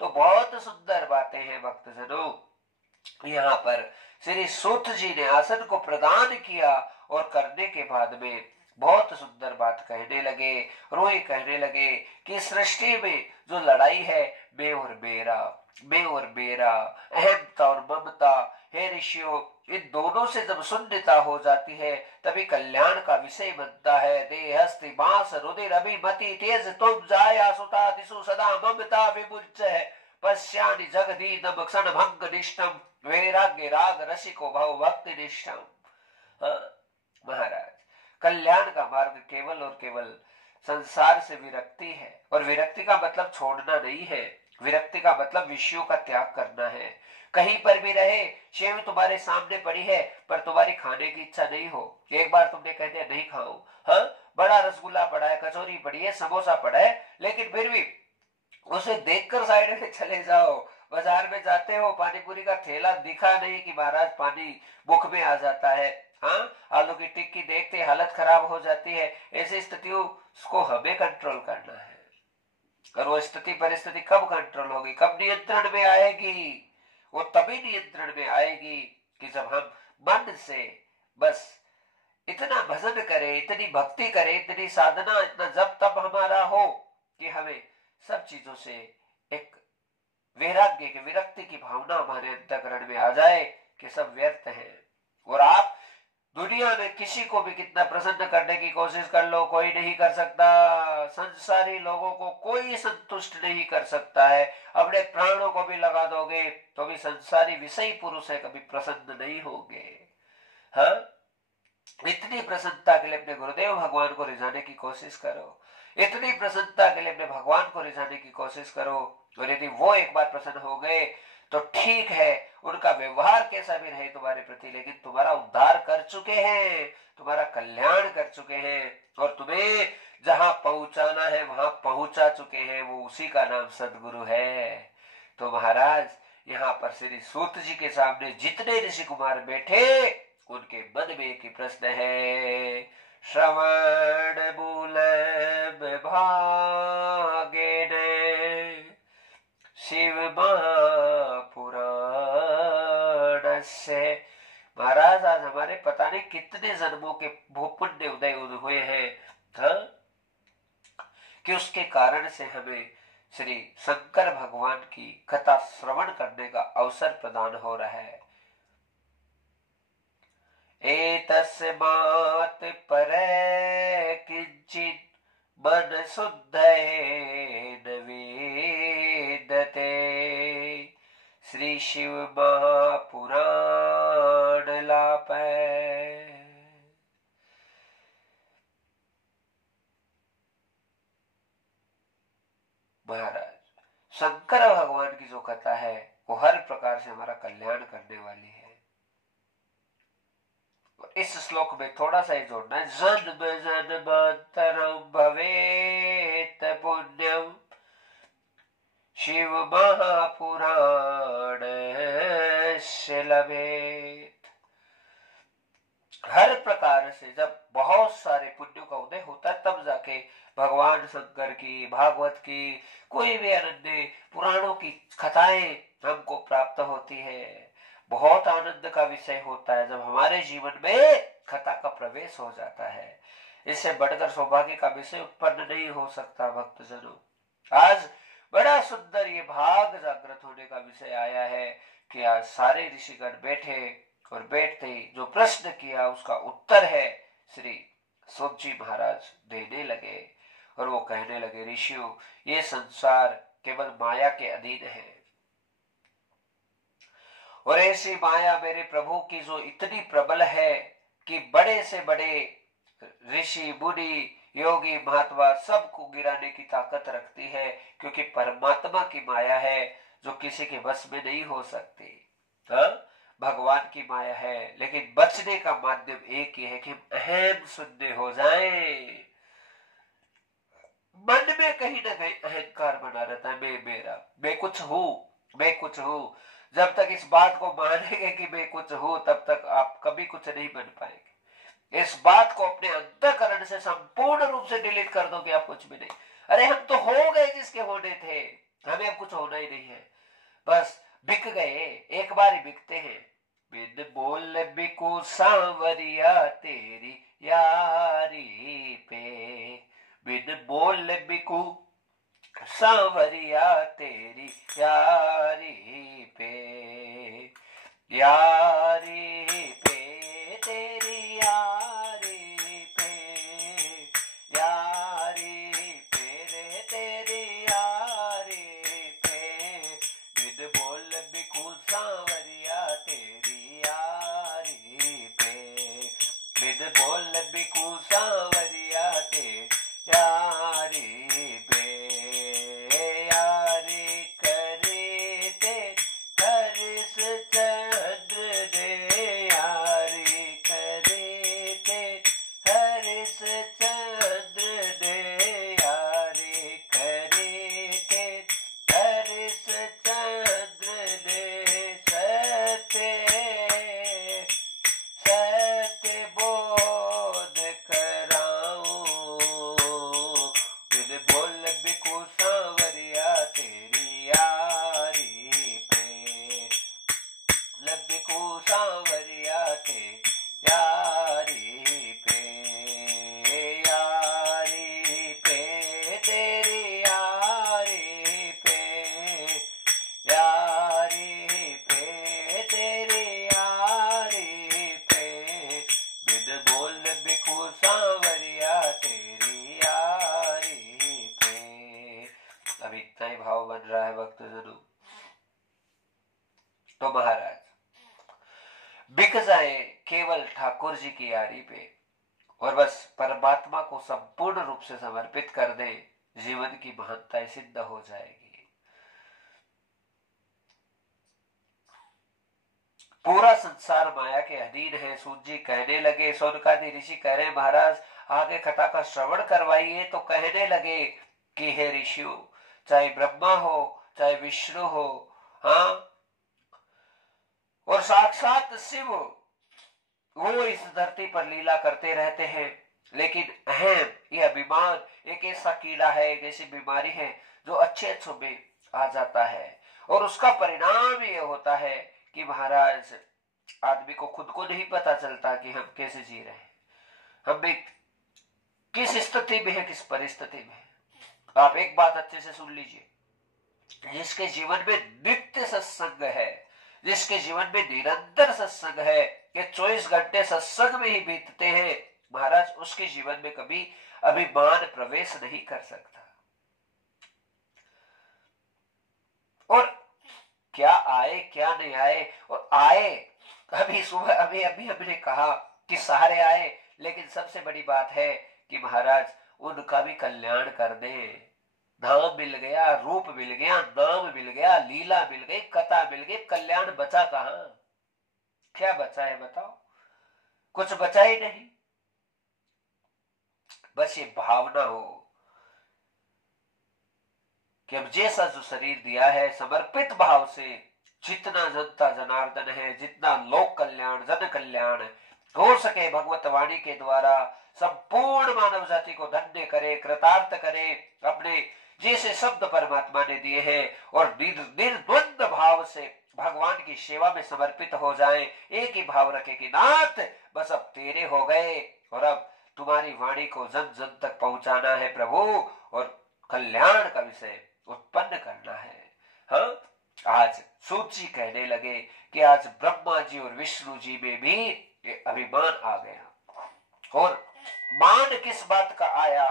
तो बहुत सुंदर बातें हैं भक्तजनों। यहाँ पर श्री सूत जी ने आसन को प्रदान किया और करने के बाद में बहुत सुंदर बात कहने लगे। रोए कहने लगे कि सृष्टि में जो लड़ाई है, मैं और मेरा, मैं और मेरा, अहमता और ममता, हे ऋषियों, इन दोनों से जब शून्यता हो जाती है तभी कल्याण का विषय बनता है। देहस्ति बांस रुधिर अभिमति तेज तुम जाया सुता दिशु सदा ममता विमुच है पश्यानि जगदीदम क्षण भंग निष्ठम वैराग्य राग रसिको भव भक्ति निष्ठम। हाँ, महाराज, कल्याण का मार्ग केवल और केवल संसार से विरक्ति है, और विरक्ति का मतलब छोड़ना नहीं है। विरक्ति का मतलब विषयों का त्याग करना है। कहीं पर भी रहे, सेव तुम्हारे सामने पड़ी है पर तुम्हारी खाने की इच्छा नहीं हो, एक बार तुमने कह दिया नहीं खाओ। हाँ, बड़ा रसगुल्ला पड़ा है, कचौरी पड़ी है, समोसा पड़ा है, लेकिन फिर भी उसे देखकर साइड में चले जाओ। बाजार में जाते हो, पानी पूरी का ठेला दिखा नहीं कि महाराज पानी मुख में आ जाता है। हाँ, आलू की टिक्की देखते हालत खराब हो जाती है। ऐसी स्थितियों को हमें कंट्रोल करना है। और वो स्थिति परिस्थिति कब कंट्रोल होगी, कब नियंत्रण में आएगी? वो तभी नियंत्रण में आएगी कि जब हम मन से बस इतना भजन करें, इतनी भक्ति करें, इतनी साधना, इतना जब तब हमारा हो कि हमें सब चीजों से एक वैराग्य की, विरक्ति की भावना हमारे अंतःकरण में आ जाए कि सब व्यर्थ है। और आप दुनिया में किसी को भी कितना प्रसन्न करने की कोशिश कर लो, कोई नहीं कर सकता। संसारी लोगों को कोई संतुष्ट नहीं कर सकता है। अपने प्राणों को भी लगा दोगे तो भी संसारी विषयी पुरुष है कभी प्रसन्न नहीं होंगे। हाँ, इतनी प्रसन्नता के लिए अपने गुरुदेव भगवान को रिझाने की कोशिश करो। इतनी प्रसन्नता के लिए अपने भगवान को रिझाने की कोशिश करो। और यदि वो एक बार प्रसन्न हो गए तो ठीक है, उनका व्यवहार कैसा भी रहे तुम्हारे प्रति, लेकिन तुम्हारा उद्धार कर चुके हैं, तुम्हारा कल्याण कर चुके हैं, और तुम्हें जहां पहुंचाना है वहां पहुंचा चुके हैं। वो उसी का नाम सदगुरु है। तो महाराज, यहाँ पर श्री सूत जी के सामने जितने ऋषि कुमार बैठे, उनके मन में एक ही प्रश्न है, श्रवण मूल भागे शिव महापुराण से। महाराज, आज हमारे पता नहीं कितने जन्मों के पुण्य उदय हुए हैं कि उसके कारण से हमें श्री शंकर भगवान की कथा श्रवण करने का अवसर प्रदान हो रहा है। एतस्मात् परे किंचित् मन शुद्धेन वेदते श्री शिव महापुराण लापै। महाराज, शंकर भगवान की जो कथा है वो हर प्रकार से हमारा कल्याण करने वाली है। इस श्लोक में थोड़ा सा ही जोड़ना है, जन्म जन्मांतरम भवेत पुण्यम शिव महापुराण से लभेत। हर प्रकार से जब बहुत सारे पुण्यों का उदय होता है तब जाके भगवान शंकर की, भागवत की, कोई भी अनन्य पुराणों की कथाएं हमको प्राप्त होती है। बहुत आनंद का विषय होता है जब हमारे जीवन में कथा का प्रवेश हो जाता है। इससे बढ़कर सौभाग्य का विषय उत्पन्न नहीं हो सकता। भक्तजनों, आज बड़ा सुंदर ये भाग जागृत होने का विषय आया है कि आज सारे ऋषिगण बैठे और बैठते ही जो प्रश्न किया उसका उत्तर है श्री सूत जी महाराज देने लगे और वो कहने लगे, ऋषियों, ये संसार केवल माया के अधीन है, और ऐसी माया मेरे प्रभु की जो इतनी प्रबल है कि बड़े से बड़े ऋषि मुनि योगी महात्मा सबको गिराने की ताकत रखती है, क्योंकि परमात्मा की माया है जो किसी के बस में नहीं हो सकती। हाँ, भगवान की माया है, लेकिन बचने का माध्यम एक ही है कि अहम शून्य हो जाए। मन में कहीं ना कहीं अहंकार बना रहता है, मैं मेरा, मैं कुछ हूं, मैं कुछ हूं। जब तक इस बात को मानेंगे कि मैं कुछ हूं, तब तक आप कभी कुछ नहीं बन पाएंगे। इस बात को अपने अंतःकरण से संपूर्ण रूप से डिलीट कर दो कि आप कुछ भी नहीं। अरे हम तो हो गए जिसके होने थे, हमें अब कुछ होना ही नहीं है, बस बिक गए, एक बार ही बिकते हैं। बिन बोल बिकू सांवरिया तेरी यारी पे, बिन बोल बिकू सांवरिया तेरी यारी पे, यारी पे तेरी यारी पे, यारी पे रे तेरी यारी पे, बिन बोल बिकू सांवरिया तेरी यारी पे, बिन बोल बिकू सांवरिया तेरी यारी पे, यारी करे ते हरिस चंद्र दे, यारी करे ते हरिस चंद्र दे, यारी करे ते हरिस चंद्र दे, सत्य बोध कराऊं, बिन बोल बिकू सांवरिया तेरी यारी पे, लबिकू सांवरिया तेरी यारी पे, यारी पे तेरी यारी पे, यारी पे तेरी यारी पे, बिन बोल बिकू सांवरिया तेरी यारी पे। अब इतना ही भाव बन रहा है भक्तजनों। तो महाराज बिक जाए केवल ठाकुर जी की यारी पे, और बस परमात्मा को संपूर्ण रूप से समर्पित कर दे, जीवन की महानता सिद्ध हो जाएगी। पूरा संसार माया के अधीन है, सूत जी कहने लगे। सोनकादि ऋषि कह रहे, महाराज आगे कथा का श्रवण करवाइए। तो कहने लगे कि हे ऋषियों, चाहे ब्रह्मा हो चाहे विष्णु हो, हाँ, और साक्षात शिव, वो इस धरती पर लीला करते रहते हैं, लेकिन अहम, ये अभिमान एक ऐसा कीड़ा है, एक ऐसी बीमारी है जो अच्छे अच्छों में आ जाता है, और उसका परिणाम ये होता है कि महाराज आदमी को खुद को नहीं पता चलता कि हम कैसे जी रहे हैं, हम भी किस स्थिति में है, किस परिस्थिति में है। आप एक बात अच्छे से सुन लीजिए, जिसके जीवन में नित्य सत्संग है, जिसके जीवन में निरंतर सत्संग है, ये 24 घंटे सत्संग में ही बीतते हैं, महाराज उसके जीवन में कभी अभिमान प्रवेश नहीं कर सकता। और क्या आए क्या नहीं आए, और आए, अभी सुबह अभी हमने कहा कि सारे आए, लेकिन सबसे बड़ी बात है कि महाराज उनका भी कल्याण कर दे। धाम मिल गया, रूप मिल गया, नाम मिल गया, लीला मिल गई, कथा मिल गई, कल्याण बचा कहां? क्या बचा है बताओ? कुछ बचा ही नहीं। बस ये भावना हो कि अब जैसा जो शरीर दिया है, समर्पित भाव से जितना जनता जनार्दन है, जितना लोक कल्याण, जन कल्याण हो सके, भगवत वाणी के द्वारा संपूर्ण मानव जाति को धन्य करे, कृतार्थ करे, अपने जैसे शब्द परमात्मा ने दिए हैं, और निर्द्वंद भाव से भगवान की सेवा में समर्पित हो जाएं। एक ही भाव रखे कि नाथ बस अब तेरे हो गए, और अब तुम्हारी वाणी को जन जन तक पहुंचाना है प्रभु, और कल्याण का विषय उत्पन्न करना है। हाँ, आज सूत जी कहने लगे कि आज ब्रह्मा जी और विष्णु जी में भी ये अभिमान आ गया, और मान किस बात का आया?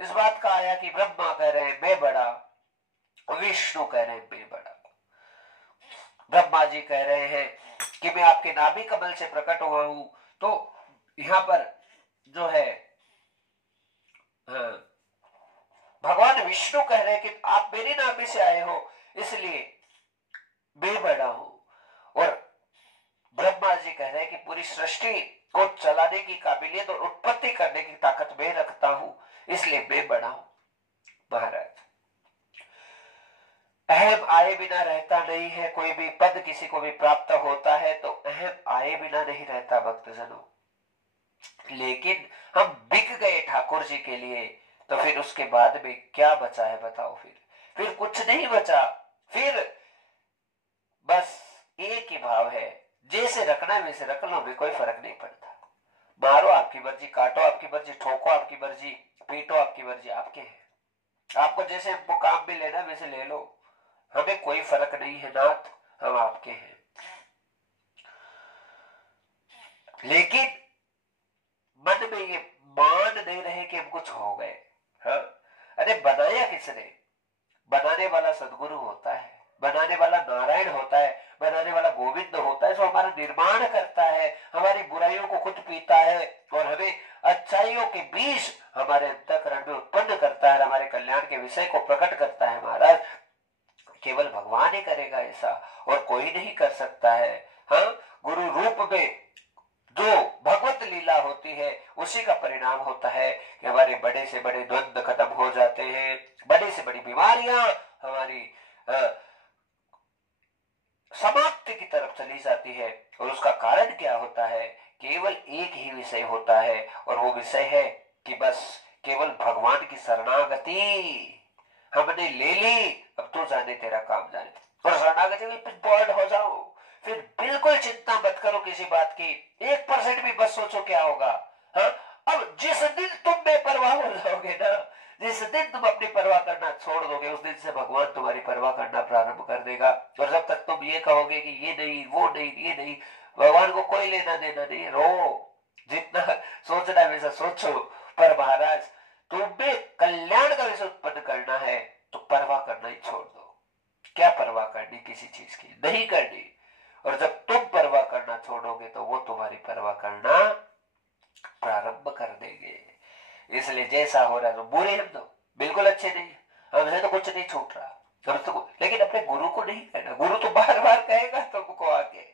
इस बात का आया कि ब्रह्मा कह रहे हैं मैं बड़ा, विष्णु कह रहे हैं मैं बड़ा। ब्रह्मा जी कह रहे हैं कि मैं आपके नाभि कमल से प्रकट हुआ हूं, तो यहां पर जो है भगवान विष्णु कह रहे हैं कि आप मेरी नाभि से आए हो, इसलिए मैं बड़ा हूं। और ब्रह्मा जी कह रहे हैं कि पूरी सृष्टि को चलाने की काबिलियत और उत्पत्ति करने की ताकत मैं रखता हूं, इसलिए मैं बड़ा हूं। महाराज, अहम आए बिना रहता नहीं है। कोई भी पद किसी को भी प्राप्त होता है तो अहम आए बिना नहीं रहता भक्तजनों। लेकिन हम बिक गए ठाकुर जी के लिए, तो फिर उसके बाद में क्या बचा है बताओ? फिर कुछ नहीं बचा। फिर बस एक ही भाव है, जैसे रखना है वैसे रख लो, भी कोई फर्क नहीं पड़ता। मारो आपकी मर्जी, काटो आपकी मर्जी, ठोको आपकी मर्जी, पीटो आपकी मर्जी, आपके हैं। आपको जैसे हमको काम भी लेना वैसे ले लो, हमें कोई फर्क नहीं है नाथ, हम आपके हैं। लेकिन मन में ये मान नहीं रहे कि हम कुछ हो गए। हाँ? अरे बनाया किसने? बनाने वाला सदगुरु होता है, बनाने वाला नारायण होता है, बनाने वाला गोविंद होता है, जो हमारा निर्माण करता है, हमारी बुराइयों को खुद पीता है और हमें अच्छाइयों के बीज हमारे अंतःकरण में उत्पन्न करता है, हमारे कल्याण के विषय को प्रकट करता है। महाराज, केवल भगवान ही करेगा ऐसा, और कोई नहीं कर सकता है। हाँ, गुरु रूप में जो भगवत लीला होती है उसी का परिणाम होता है कि हमारे बड़े से बड़े द्वंद्व खत्म हो जाते हैं, बड़ी से बड़ी बीमारियां हमारी समाप्ति की तरफ चली जाती है। और उसका कारण क्या होता है? केवल एक ही विषय होता है, और वो विषय है कि बस केवल भगवान की शरणागति हमने ले ली, अब तो जाने तेरा काम जाने। और शरणागति में प्रिपेयर्ड हो जाओ, फिर बिल्कुल चिंता मत करो किसी बात की, 1% भी बस सोचो क्या होगा। हाँ? अब जिस दिन तुम बेपरवाह हो जाओगे ना, जिस दिन तुम अपनी परवाह करना छोड़ दोगे, उस दिन से भगवान तुम्हारी परवाह करना प्रारंभ कर देगा। और जब तक तुम ये कहोगे कि ये नहीं वो नहीं ये नहीं, भगवान को कोई लेना देना नहीं। रो, जितना सोचना है वैसा सोचो, पर महाराज तुम्हें कल्याण का विषय उत्पन्न करना है तो परवाह करना ही छोड़ दो। क्या परवाह करनी किसी चीज की? नहीं करनी। और जब तुम परवाह करना छोड़ोगे तो वो तुम्हारी परवाह करना प्रारंभ कर देंगे। इसलिए जैसा हो रहा है, तो बुरे हम तो बिल्कुल अच्छे नहीं, हमसे तो कुछ नहीं छूट रहा, हम तो, लेकिन अपने गुरु को नहीं कहना। गुरु तो बार बार कहेगा तुमको आके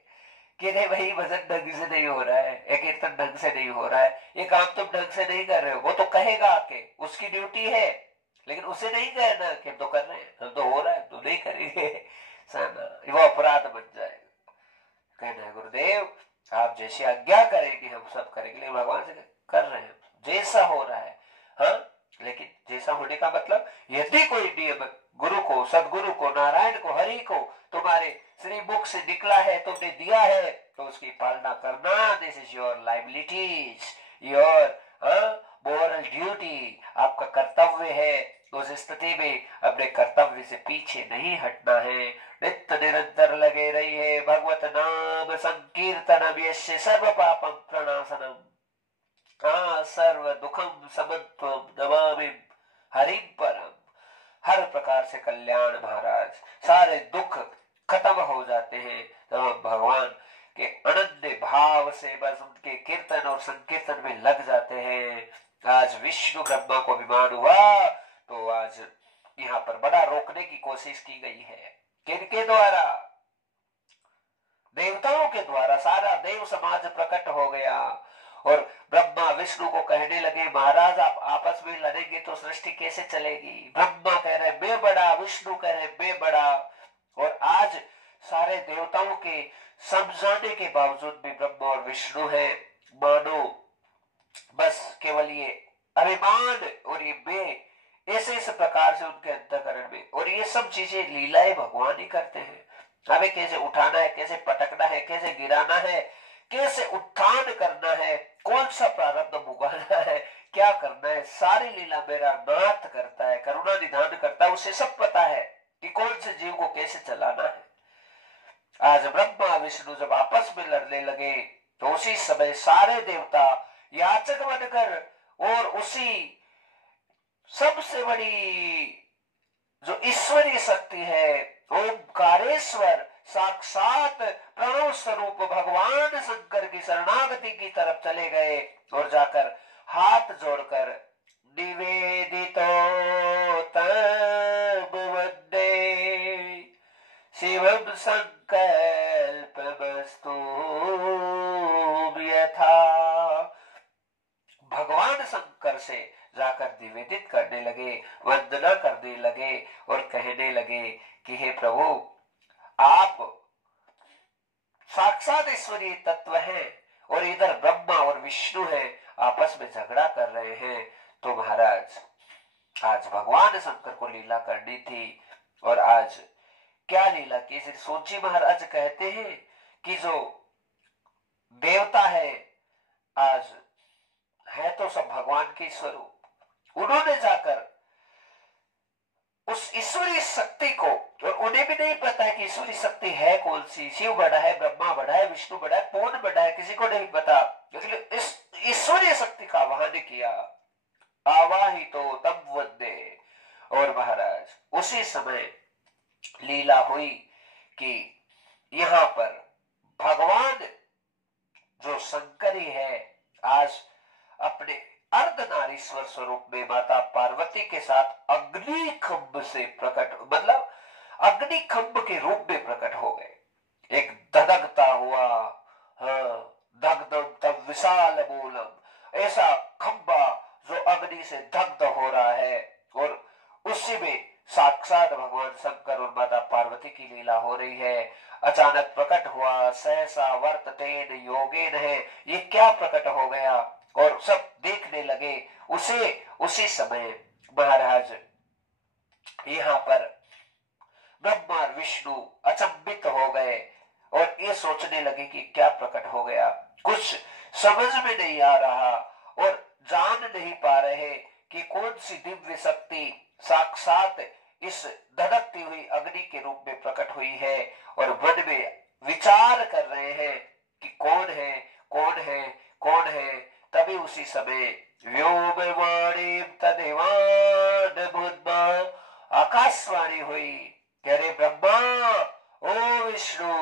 कि नहीं भाई, भजन ढंग से नहीं हो रहा है, एक कीर्तन ढंग से नहीं हो रहा है, ये काम तुम ढंग से नहीं कर रहे हो। वो तो कहेगा आके, उसकी ड्यूटी है, लेकिन उसे नहीं कहना कि हम तो कर रहे हैं, हम तो हो रहा है, तो नहीं करेंगे। वो अपराध बन जाएगा। कहना है गुरुदेव आप जैसी आज्ञा करेंगे हम सब करेंगे, लेकिन भगवान से कर रहे हैं जैसा हो रहा है। हाँ, लेकिन जैसा होने का मतलब, यदि कोई नियम गुरु को, सदगुरु को, नारायण को, हरि को तुम्हारे श्री मुख से निकला है, तुमने दिया है, तो उसकी पालना करना। This is your liabilities, your moral duty, आपका कर्तव्य है। उस स्थिति में अपने कर्तव्य से पीछे नहीं हटना है, नित्य निरंतर लगे रहिए। भगवत नाम संकीर्तनम यस्य सर्व पापम प्रणाशनम, सर्व दुखम समत्वम नमामि हरिम परम। हर प्रकार से कल्याण महाराज, सारे दुख खत्म हो जाते हैं तो हम भगवान के अनन्य भाव से बस उनके कीर्तन और संकीर्तन में लग जाते हैं। आज विष्णु ब्रह्मा को अभिमान हुआ तो आज यहाँ पर बड़ा रोकने की कोशिश की गई है। किनके द्वारा? देवताओं के द्वारा। सारा देव समाज प्रकट हो गया और ब्रह्मा विष्णु को कहने लगे महाराज आप आपस में लड़ेंगे तो सृष्टि कैसे चलेगी? ब्रह्मा कह रहे मैं बड़ा, विष्णु कह रहे मैं बड़ा। और आज सारे देवताओं के समझाने के बावजूद भी ब्रह्मा और विष्णु है, मानो बस केवल ये अभिमान और ये मैं ऐसे इस प्रकार से उनके अंतःकरण में। और ये सब चीजें लीलाएं भगवान ही करते हैं। हमें कैसे उठाना है, कैसे पटकना है, कैसे गिराना है, कैसे उत्थान करना है, कौन सा प्रारब्ध भुगाना है, क्या करना है, सारी लीला मेरा नाथ करता है, करुणा निधान करता है। उसे सब पता है कि कौन से जीव को कैसे चलाना है। आज ब्रह्मा विष्णु जब आपस में लड़ने लगे तो उसी समय सारे देवता याचक बनकर और उसी सबसे बड़ी जो ईश्वरीय शक्ति है, ओंकारेश्वर साक्षात प्रणव स्वरूप भगवान शंकर की शरणागति की तरफ चले गए और जाकर हाथ जोड़कर निवेदितो तम वंदे शिवम संकल्पमस्तु यथा, भगवान शंकर से जाकर निवेदित करने लगे, वंदना करने लगे और कहने लगे कि हे प्रभु, आप साक्षात ईश्वरीय तत्व हैं और इधर ब्रह्मा और विष्णु हैं, आपस में झगड़ा कर रहे हैं। तो महाराज आज भगवान शंकर को लीला करनी थी और आज क्या लीला की? श्री सोची महाराज कहते हैं कि जो देवता है आज है तो सब भगवान के स्वरूप, उन्होंने जाकर उस ईश्वरीय शक्ति को, और उन्हें भी नहीं पता है कि ईश्वरीय शक्ति है कौन सी, शिव बड़ा है, ब्रह्मा बड़ा है, विष्णु बड़ा है, कौन बड़ा है, किसी को नहीं पता, लेकिन इस ईश्वरीय शक्ति का आवाहन किया, आवाहितो तम वंदे। और महाराज उसी समय लीला हुई कि यहां पर भगवान जो शंकर ही है आज अपने अर्धनारीश्वर स्वरूप में माता पार्वती के साथ अग्नि खंभ से प्रकट, मतलब अग्नि खंभ के रूप में प्रकट हो गए। एक धधकता हुआ, दग्धम तब विशाल मूलम, ऐसा खंभा जो अग्नि से दग्ध हो रहा है और उसी में साक्षात भगवान शंकर और माता पार्वती की लीला हो रही है। अचानक प्रकट हुआ, सहसा वर्ततेन योगेन है, ये क्या प्रकट हो गया, और सब देखने लगे। उसी समय महाराज यहाँ पर ब्रह्मा और विष्णु अचंभित हो गए और ये सोचने लगे कि क्या प्रकट हो गया, कुछ समझ में नहीं आ रहा और जान नहीं पा रहे कि कौन सी दिव्य शक्ति साक्षात इस धधकती हुई अग्नि के रूप में प्रकट हुई है, और मन में विचार कर रहे हैं कि कौन है, कौन है, कौन है। तभी उसी समय व्योमवाणी तदेवान भूतमा, आकाशवाणी हुई कि अरे ब्रह्मा, ओ विष्णु,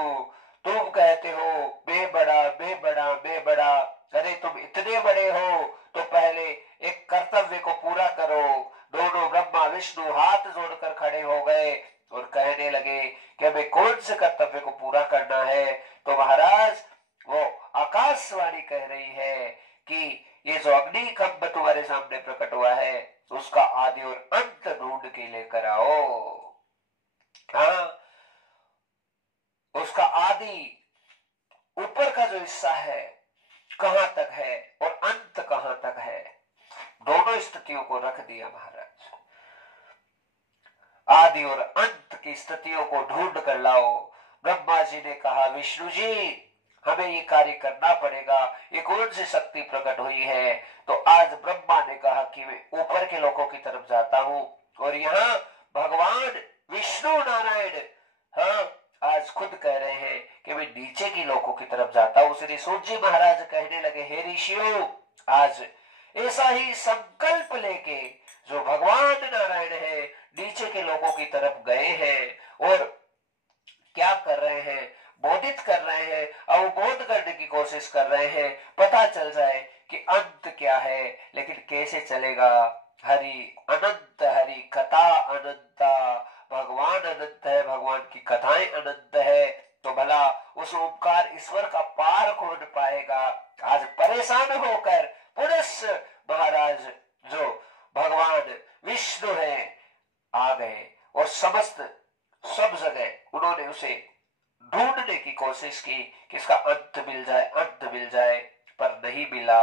तुम कहते हो मैं बड़ा, मैं बड़ा, मैं बड़ा, अरे तुम इतने बड़े हो तो पहले एक कर्तव्य को पूरा करो। दोनों ब्रह्मा विष्णु हाथ जोड़कर खड़े हो गए और कहने लगे कि हमें कौन से कर्तव्य को पूरा करना है। तो महाराज वो आकाशवाणी कह रही है कि ये जो अग्नि खंभ तुम्हारे सामने प्रकट हुआ है उसका आदि और अंत ढूंढ के लेकर आओ। हाँ, उसका आदि ऊपर का जो हिस्सा है कहां तक है और अंत कहां तक है, दोनों स्थितियों को रख दिया महाराज। आदि और अंत की स्थितियों को ढूंढ कर लाओ। ब्रह्मा जी ने कहा विष्णु जी हमें ये कार्य करना पड़ेगा, ये कौन सी शक्ति प्रकट हुई है। तो आज ब्रह्मा ने कहा कि मैं ऊपर के लोगों की तरफ जाता हूं और यहाँ भगवान विष्णु नारायण आज खुद कह रहे हैं कि मैं नीचे की लोगों की तरफ जाता हूं। श्री सूत जी महाराज कहने लगे हे ऋषियों, आज ऐसा ही संकल्प लेके जो भगवान नारायण है नीचे के लोगों की तरफ गए हैं और क्या कर रहे हैं, बोधित कर रहे हैं, अवबोध करने की कोशिश कर रहे हैं, पता चल जाए कि अंत क्या है। लेकिन कैसे चलेगा, हरि अनंत, हरि कथा अनंता, भगवान अनंत है, भगवान की कथाएं अनंत है, तो भला उस ओंकार ईश्वर का पार कौन पाएगा। आज परेशान होकर पुरुष महाराज जो भगवान विष्णु है आ गए और समस्त सब जगह उन्होंने उसे ढूंढने की कोशिश की कि इसका अंत मिल जाए, अंत मिल जाए, पर नहीं मिला।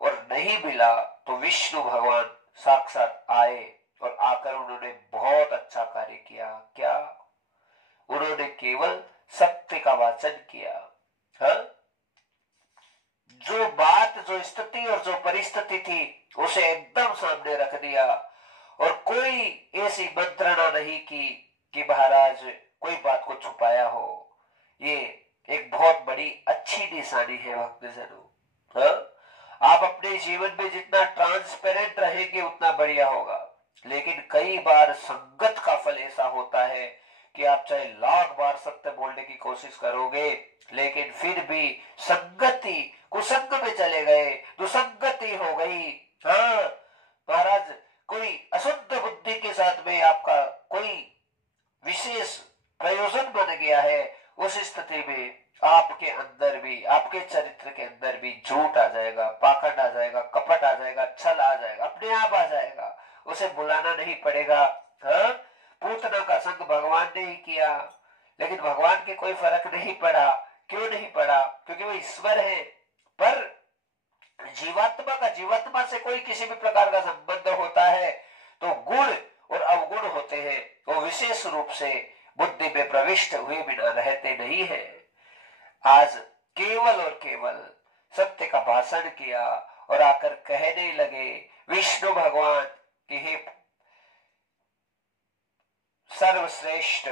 और नहीं मिला तो विष्णु भगवान साक्षात आए और आकर उन्होंने बहुत अच्छा कार्य किया। क्या? उन्होंने केवल सत्य का वाचन किया। हाँ? जो बात, जो स्थिति और जो परिस्थिति थी उसे एकदम सामने रख दिया और कोई ऐसी मंत्रणा नहीं की कि महाराज कोई बात को छुपाया हो। ये एक बहुत बड़ी अच्छी निशानी है भक्तजनों। हाँ? आप अपने जीवन में जितना ट्रांसपेरेंट रहेंगे उतना बढ़िया होगा। लेकिन कई बार संगत का फल ऐसा होता है कि आप चाहे लाख बार सत्य बोलने की कोशिश करोगे, लेकिन फिर भी संगति कुसंग में चले गए, दुसंगति हो गई। हाँ महाराज, कोई अशुद्ध बुद्धि के साथ में आपका कोई विशेष प्रयोजन बन गया है, उस स्थिति में आपके अंदर भी, आपके चरित्र के अंदर भी झूठ आ जाएगा, पाखंड आ जाएगा, कपट आ जाएगा, छल आ जाएगा, अपने आप आ जाएगा, उसे बुलाना नहीं पड़ेगा। हाँ, पूतना का संग भगवान ने ही किया, लेकिन भगवान के कोई फर्क नहीं पड़ा। क्यों नहीं पड़ा? क्योंकि वो ईश्वर है। पर जीवात्मा का जीवात्मा से कोई किसी भी प्रकार का संबंध होता है तो गुण और अवगुण होते हैं, वो विशेष रूप से बुद्धि में प्रविष्ट हुए बिना रहते नहीं है। आज केवल और केवल सत्य का भाषण किया और आकर कहने लगे विष्णु भगवान कि हे सर्वश्रेष्ठ,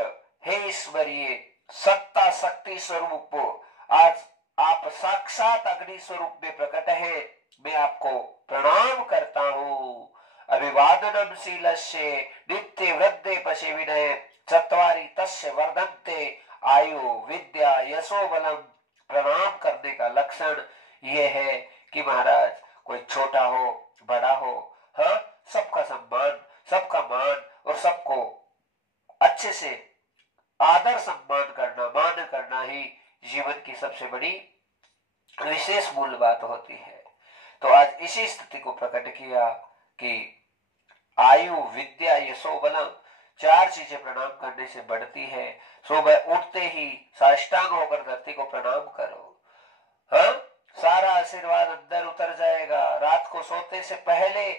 हे ईश्वरीय सत्ता शक्ति स्वरूप, आज आप साक्षात अग्नि स्वरूप में प्रकट है, मैं आपको प्रणाम करता हूं। अभिवादनम शीलस्य नित्य वृद्धे पशे विनय चत्वारि तस्य वर्धन्ते आयु विद्या यशो बलम। प्रणाम करने का लक्षण यह है कि महाराज कोई छोटा हो बड़ा हो, हाँ, सबका सम्मान, सबका मान और सबको अच्छे से आदर सम्मान करना, मान करना ही जीवन की सबसे बड़ी विशेष मूल बात होती है। तो आज इसी स्थिति को प्रकट किया कि आयु विद्या यशो बलम, चार चीजें प्रणाम करने से बढ़ती है। सुबह उठते ही साष्टांग होकर धरती को प्रणाम करो, हाँ, सारा आशीर्वाद अंदर उतर जाएगा। रात को सोते से पहले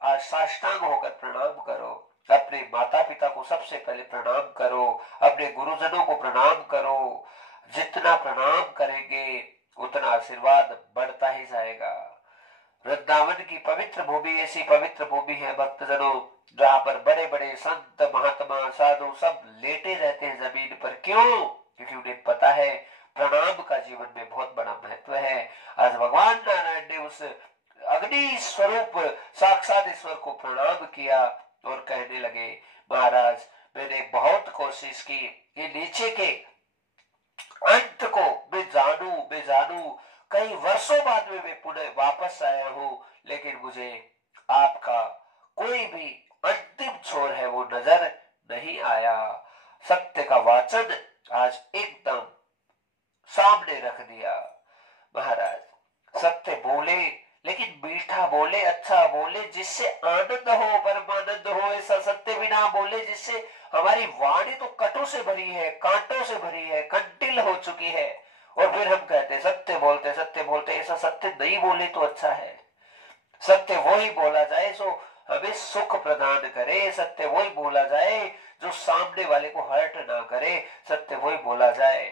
साष्टांग होकर प्रणाम करो, अपने माता पिता को सबसे पहले प्रणाम करो, अपने गुरुजनों को प्रणाम करो। जितना प्रणाम करेंगे उतना आशीर्वाद बढ़ता ही जाएगा। वृंदावन की पवित्र भूमि ऐसी पवित्र भूमि है भक्तजनों, जहां पर बड़े बड़े संत महात्मा साधु सब लेटे रहते हैं जमीन पर। क्यों? क्योंकि उन्हें पता है प्रणाम का जीवन में बहुत बड़ा महत्व है। आज भगवान नारायण ने उस अग्नि स्वरूप साक्षात ईश्वर को प्रणाम किया और कहने लगे महाराज मैंने बहुत कोशिश की कि नीचे के अंत को मैं जानू, कई वर्षों बाद में मैं पुनः वापस आया हूं, लेकिन मुझे आपका कोई भी अंतिम छोर है वो नजर नहीं आया। सत्य का वाचन आज एकदम सामने रख दिया। महाराज सत्य बोले, लेकिन मीठा बोले, अच्छा बोले, जिससे आनंद हो, परमानंद हो। ऐसा सत्य भी ना बोले जिससे हमारी वाणी तो कटु से भरी है, कांटों से भरी है, कंटिल हो चुकी है, और फिर हम कहते सत्य बोलते सत्य बोलते। ऐसा सत्य नहीं बोले तो अच्छा है। सत्य वही बोला जाए जो हमें सुख प्रदान करे, सत्य वही बोला जाए जो सामने वाले को हर्ट ना करे, सत्य वही बोला जाए।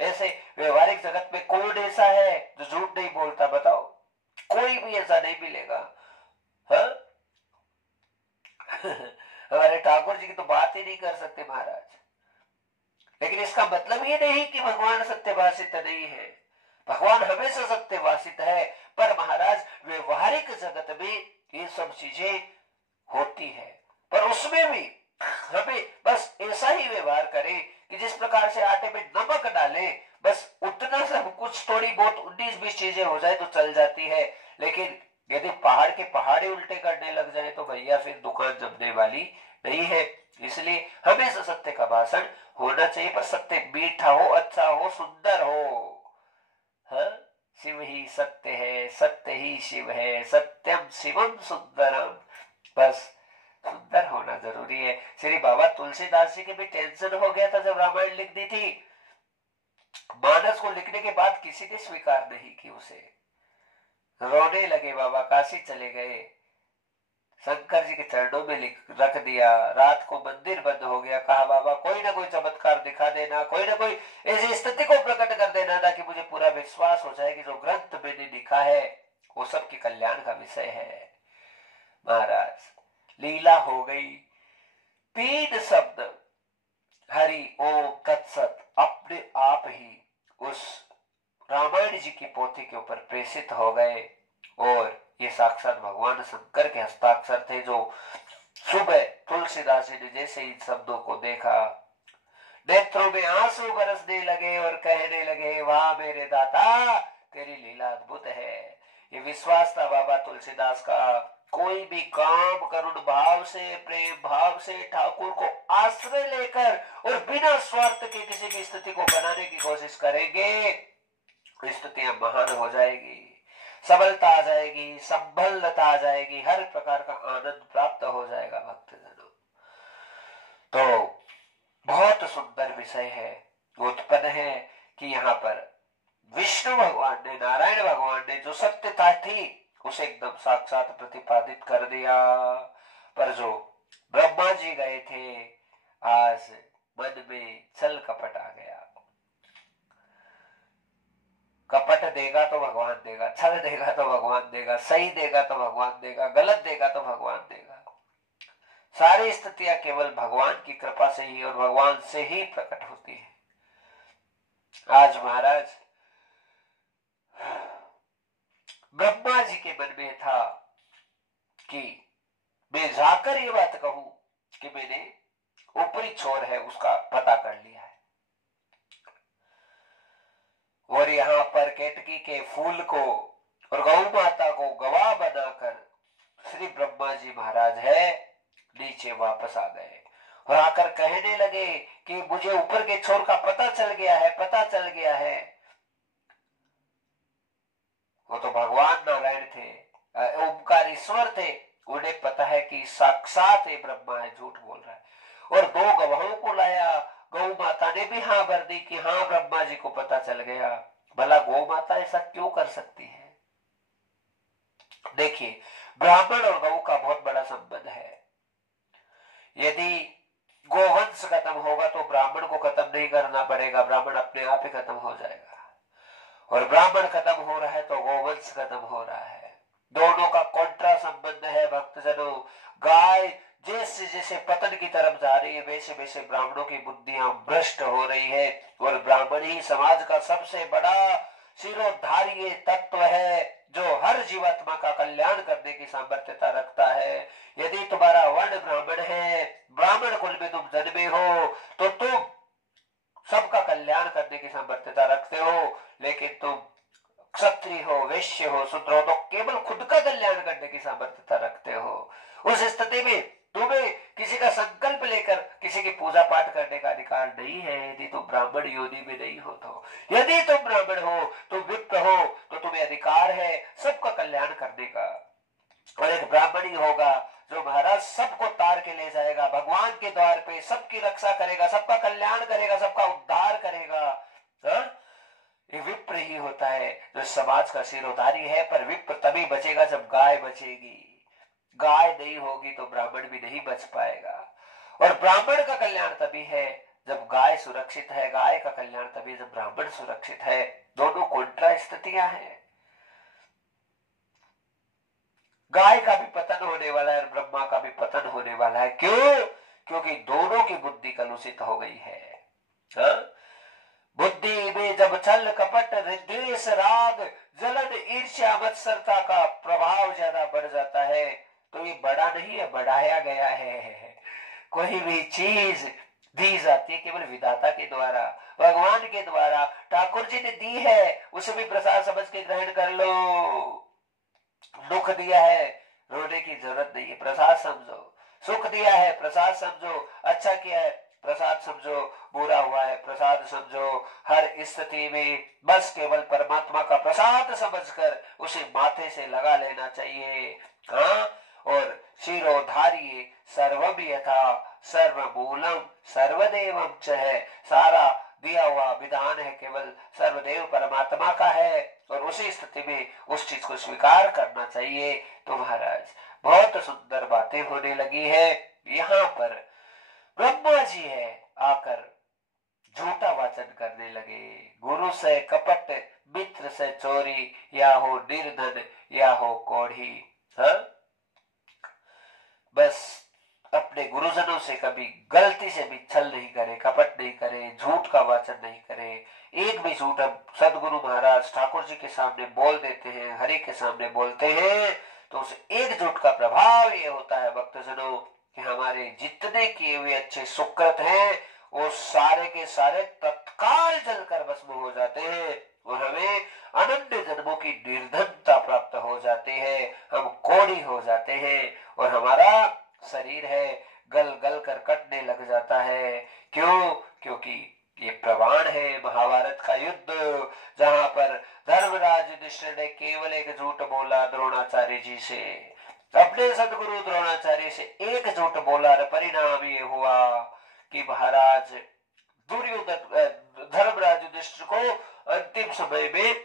ऐसे व्यवहारिक जगत में कौन ऐसा है जो झूठ नहीं बोलता? बताओ, कोई भी ऐसा नहीं मिलेगा। हाँ? हमारे ठाकुर जी की तो बात ही नहीं कर सकते महाराज। लेकिन इसका मतलब ये नहीं कि भगवान सत्यभाषित नहीं है, भगवान हमेशा सत्यभाषित है। पर महाराज व्यवहारिक जगत में ये सब चीजें होती है, पर उसमें भी हमें बस ऐसा ही व्यवहार करें कि जिस प्रकार से आटे में नमक डाले, बस उतना सब कुछ, थोड़ी बहुत 19-20 चीजें हो जाए तो चल जाती है। लेकिन यदि पहाड़ के पहाड़े उल्टे करने लग जाए तो भैया फिर दुकान जमने वाली नहीं है। इसलिए हमेशा सत्य का भाषण होना चाहिए, पर सत्य मीठा हो, अच्छा हो, सुंदर हो। हाँ? शिव ही सत्य है, सत्य ही शिव है, सत्यम शिवम सुंदरम। बस सुंदर होना जरूरी है। श्री बाबा तुलसीदास जी के भी टेंशन हो गया था जब रामायण लिख दी थी। मानस को लिखने के बाद किसी ने स्वीकार नहीं की उसे, रोने लगे बाबा, काशी चले गए, शंकर जी के चरणों में रख दिया। रात को मंदिर बंद हो गया, कहा बाबा कोई ना कोई चमत्कार दिखा देना, कोई ना कोई ऐसी स्थिति को प्रकट कर देना ताकि मुझे पूरा विश्वास हो जाए कि जो ग्रंथ मैंने लिखा है वो सबके कल्याण का विषय है। महाराज लीला हो गई। 3 शब्द हरि ओम तत्सत अपने आप ही उस रामायण जी की पोथी के ऊपर प्रेषित हो गए। और ये साक्षात भगवान शंकर के हस्ताक्षर थे, जो सुबह तुलसीदास जी ने जैसे इन शब्दों को देखा, नेत्रों में आंसू बरसने लगे और कहने लगे, वाह मेरे दाता, तेरी लीला अद्भुत है। ये विश्वास था बाबा तुलसीदास का। कोई भी काम करुण भाव से, प्रेम भाव से ठाकुर को आश्रय लेकर और बिना स्वार्थ के किसी भी स्थिति को बनाने की कोशिश करेंगे, स्थितियां महान हो जाएगी, सबलता आ जाएगी, संबलता आ जाएगी, हर प्रकार का आनंद प्राप्त हो जाएगा भक्तजनों। तो बहुत सुंदर विषय है, उत्पन्न है कि यहाँ पर विष्णु भगवान ने, नारायण भगवान ने जो सत्यता थी उसे एकदम साक्षात प्रतिपादित कर दिया। पर जो ब्रह्मा जी गए थे, आज मन में छल कपट आ गया। कपट देगा तो भगवान देगा, छल देगा तो भगवान देगा, सही देगा तो भगवान देगा, गलत देगा तो भगवान देगा। सारी स्थितियां केवल भगवान की कृपा से ही और भगवान से ही प्रकट होती है। आज महाराज ब्रह्मा जी के मन में था कि मैं जाकर ये बात कहूं कि मैंने ऊपरी छोर है उसका पता कर लिया है, और यहाँ पर केतकी के फूल को और गौ माता को गवाह बनाकर श्री ब्रह्मा जी महाराज है नीचे वापस आ गए और आकर कहने लगे कि मुझे ऊपर के छोर का पता चल गया है, पता चल गया है। वो तो भगवान नारायण थे, ओमकार ईश्वर थे, उन्हें पता है कि साक्षात ये ब्रह्मा है, झूठ बोल रहा है। और दो गवाहों को लाया, गौ माता ने भी हाँ भर दी कि हाँ ब्रह्मा जी को पता चल गया। भला गौ माता ऐसा क्यों कर सकती है? देखिए, ब्राह्मण और गौ का बहुत बड़ा संबंध है। यदि गोवंश खत्म होगा तो ब्राह्मण को खत्म नहीं करना पड़ेगा, ब्राह्मण अपने आप ही खत्म हो जाएगा। और ब्राह्मण खत्म हो रहा है तो गोवंश खत्म हो रहा है। दोनों का कॉन्ट्रा संबंध है भक्तजनों। गाय जैसे जैसे पतन की तरफ जा रही है, वैसे वैसे ब्राह्मणों की बुद्धियां भ्रष्ट हो रही है, और ब्राह्मण ही समाज का सबसे बड़ा शिरोधार्य तत्व है, जो हर जीवात्मा का कल्याण करने की सामर्थ्यता रखता है। यदि तुम्हारा वर्ण ब्राह्मण है, ब्राह्मण कुल में तुम जन्मे हो, तो तुम सबका कल्याण करने की सामर्थ्यता रखते हो। लेकिन तुम क्षत्रिय हो, वैश्य हो, शूद्र हो, तो केवल खुद का कल्याण करने की सामर्थ्यता रखते हो। उस स्थिति में तुम्हें किसी का संकल्प लेकर किसी की पूजा पाठ करने का अधिकार नहीं है, यदि तुम ब्राह्मण योनि में नहीं हो तो। यदि तुम ब्राह्मण हो, तुम विप्र हो, तो तुम्हें अधिकार है सबका कल्याण करने का। और एक ब्राह्मण ही होगा जो महाराज सबको तार के ले जाएगा भगवान के द्वार पे, सबकी रक्षा करेगा, सबका कल्याण करेगा, सबका उद्धार करेगा। ये विप्र ही होता है जो समाज का शिरोधारी है। पर विप्र तभी बचेगा जब गाय बचेगी। गाय नहीं होगी तो ब्राह्मण भी नहीं बच पाएगा। और ब्राह्मण का कल्याण तभी है जब गाय सुरक्षित है, गाय का कल्याण तभी जब ब्राह्मण सुरक्षित है। दोनों कॉन्ट्रा स्थितियां हैं। गाय का भी पतन होने वाला है और ब्रह्मा का भी पतन होने वाला है। क्यों? क्योंकि दोनों की बुद्धि कलुषित हो गई है। बुद्धि में जब छल कपट, द्वेष, राग, जलन, ईर्ष्या, मत्सरता का प्रभाव ज्यादा बढ़ जाता है, तो ये बड़ा नहीं है, बढ़ाया गया है। कोई भी चीज दी जाती है केवल विधाता के द्वारा, भगवान के द्वारा। ठाकुर जी ने दी है, उसे भी प्रसाद समझ के ग्रहण कर लो। दुख दिया है, रोने की जरूरत नहीं है, प्रसाद समझो। सुख दिया है, प्रसाद समझो। अच्छा किया है, प्रसाद समझो। बुरा हुआ है, प्रसाद समझो। हर स्थिति में बस केवल परमात्मा का प्रसाद समझकर उसे माथे से लगा लेना चाहिए। हाँ, और शिरोधार्य सर्वम यथा सर्वमूलम सर्वदेवम च है। सारा दिया हुआ विधान है केवल सर्वदेव परमात्मा का है, और उसी स्थिति में उस चीज को स्वीकार करना चाहिए। तो महाराज बहुत सुंदर बातें होने लगी है। यहाँ पर ब्रह्मा जी है आकर झूठा वाचन करने लगे। गुरु से कपट, मित्र से चोरी, या हो निर्धन या हो कोढ़ी। हाँ, बस अपने गुरुजनों से कभी गलती से भी छल नहीं करे, कपट नहीं करे, झूठ का वाचन नहीं करे। एक भी झूठ अब सदगुरु महाराज ठाकुर जी के सामने बोल देते हैं, हरि के सामने बोलते हैं, तो उस एक झूठ का प्रभाव ये होता है भक्तजनों कि हमारे जितने किए हुए अच्छे सुकृत हैं वो सारे के सारे तत्काल जलकर भस्म हो जाते हैं और हमें अनंत जन्मों की निर्धनता प्राप्त हो जाती है। हम कोढ़ी हो जाते हैं और हमारा शरीर है गल गल कर कटने लग जाता है। क्यों? क्योंकि ये प्रमाण है महाभारत का युद्ध, जहां पर धर्मराज युधिष्ठिर ने केवल एक झूठ बोला द्रोणाचार्य जी से, अपने सदगुरु द्रोणाचार्य से एक झूठ बोला, परिणाम ये हुआ कि महाराज दुर्योधन धर्मराज युधिष्ठिर को अंतिम समय में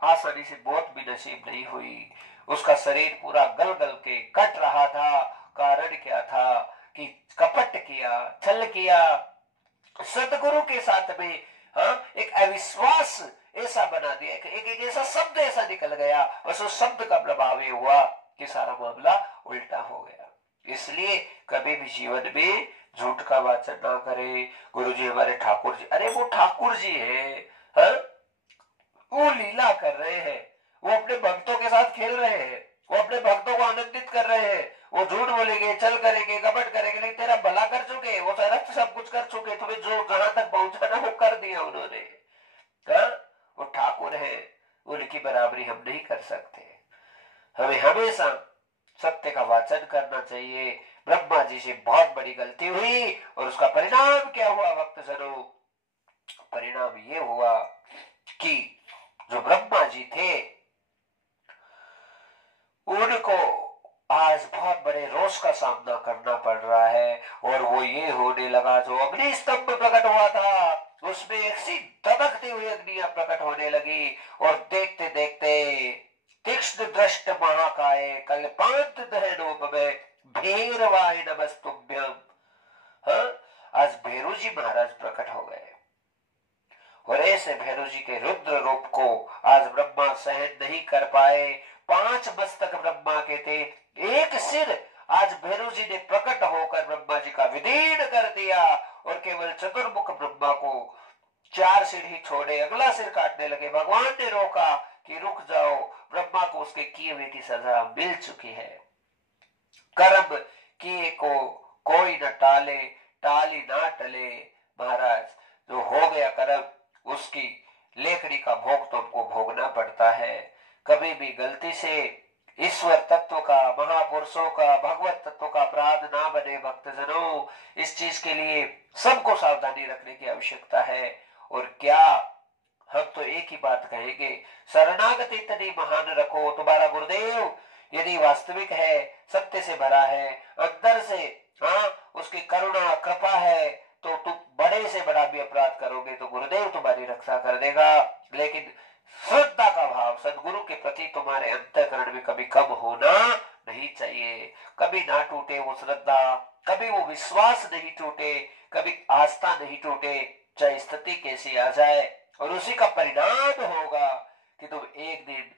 आसानी से मौत भी नसीब नहीं हुई। उसका शरीर पूरा गल गल के कट रहा था। कारण क्या था कि कपट किया, छल किया, सदगुरु के साथ में एक अविश्वास ऐसा बना दिया, एक ऐसा शब्द ऐसा निकल गया, बस उस शब्द का प्रभाव ये हुआ कि सारा मामला उल्टा हो गया। इसलिए कभी भी जीवन में झूठ का वाचन ना करे। गुरु जी हमारे ठाकुर जी, अरे वो ठाकुर जी है, वो लीला कर रहे हैं, वो अपने भक्तों के साथ खेल रहे हैं, वो अपने भक्तों को आनंदित कर रहे हैं। वो झूठ बोलेंगे, छल करेंगे, कपट करेंगे, लेकिन तेरा भला कर चुके, वो तेरा सब कुछ कर चुके, तुम्हें जो जहां तक पहुंचाना वो कर दिया उन्होंने। वो ठाकुर है, उनकी बराबरी हम नहीं कर सकते। हमें हमेशा सत्य का वाचन करना चाहिए। ब्रह्मा जी से बहुत बड़ी गलती हुई और उसका परिणाम क्या हुआ भक्तजनों? परिणाम ये हुआ कि जो ब्रह्मा जी थे उनको आज बहुत बड़े रोष का सामना करना पड़ रहा है। और वो ये होने लगा, जो अग्नि स्तंभ प्रकट हुआ था उसमें एक सी धधकती हुई अग्नियां प्रकट होने लगी और देखते देखते तीक्ष्ण दृष्ट महाकाय कल्पांत दहनोप में भैरवाय नमस्तुभ्यम, आज भैरू जी महाराज प्रकट हो गए। और ऐसे भैरू जी के रुद्र रूप को आज ब्रह्मा सहन नहीं कर पाए। 5 मस्तक ब्रह्मा के थे, एक सिर आज भैरू जी ने प्रकट होकर ब्रह्मा जी का विदीर्ण कर दिया और केवल चतुर्मुख ब्रह्मा को 4 सिर ही छोड़े, अगला सिर काटने लगे। भगवान ने रोका कि रुक जाओ, ब्रह्मा को उसके किए हुए की सजा मिल चुकी है। कर्म किए को कोई न टाले, टाली ना टले। महाराज जो हो गया कर्म, उसकी लेखड़ी का भोग तो हमको भोगना पड़ता है। कभी भी गलती से ईश्वर तत्व का, महापुरुषों का, भगवत तत्व का अपराध ना बने भक्तजनों। इस चीज के लिए सबको सावधानी रखने की आवश्यकता है। और क्या हम तो एक ही बात कहेंगे, शरणागति इतनी महान रखो। तुम्हारा गुरुदेव यदि वास्तविक है, सत्य से भरा है, अंदर से उसकी करुणा कृपा है, तो तुम बड़े से बड़ा भी अपराध करोगे तो गुरुदेव तुम्हारी रक्षा कर देगा। लेकिन श्रद्धा का भाव सदगुरु के प्रति तुम्हारे अंतःकरण में कभी कम होना नहीं चाहिए। कभी ना टूटे वो श्रद्धा, कभी वो विश्वास नहीं टूटे, कभी आस्था नहीं टूटे, चाहे स्थिति कैसी आ जाए। और उसी का परिणाम होगा कि तुम एक दिन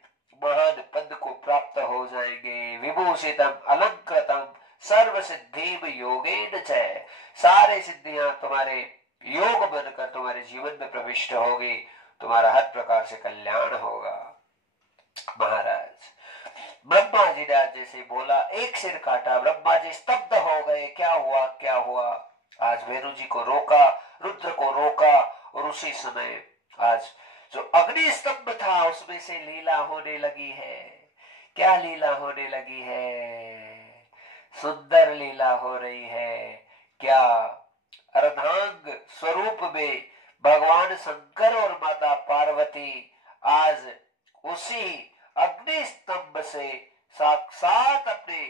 महान पद को प्राप्त हो जाएंगे। विभूषितम अलंकृतम सर्व सिद्धि योगेन च, सारे सिद्धियां तुम्हारे योग बनकर तुम्हारे जीवन में प्रविष्ट होगी, तुम्हारा हर प्रकार से कल्याण होगा। महाराज ब्रह्मा जी ने आज जैसे बोला, एक सिर काटा, ब्रह्मा जी स्तब्ध हो गए। क्या हुआ, क्या हुआ? आज भैरू जी को रोका, रुद्र को रोका और उसी समय आज जो अग्नि स्तंभ था उसमें से लीला होने लगी है। क्या लीला होने लगी है? सुंदर लीला हो रही है। क्या? अर्धांग स्वरूप में भगवान शंकर और माता पार्वती आज उसी अग्नि स्तंभ से साक्षात अपने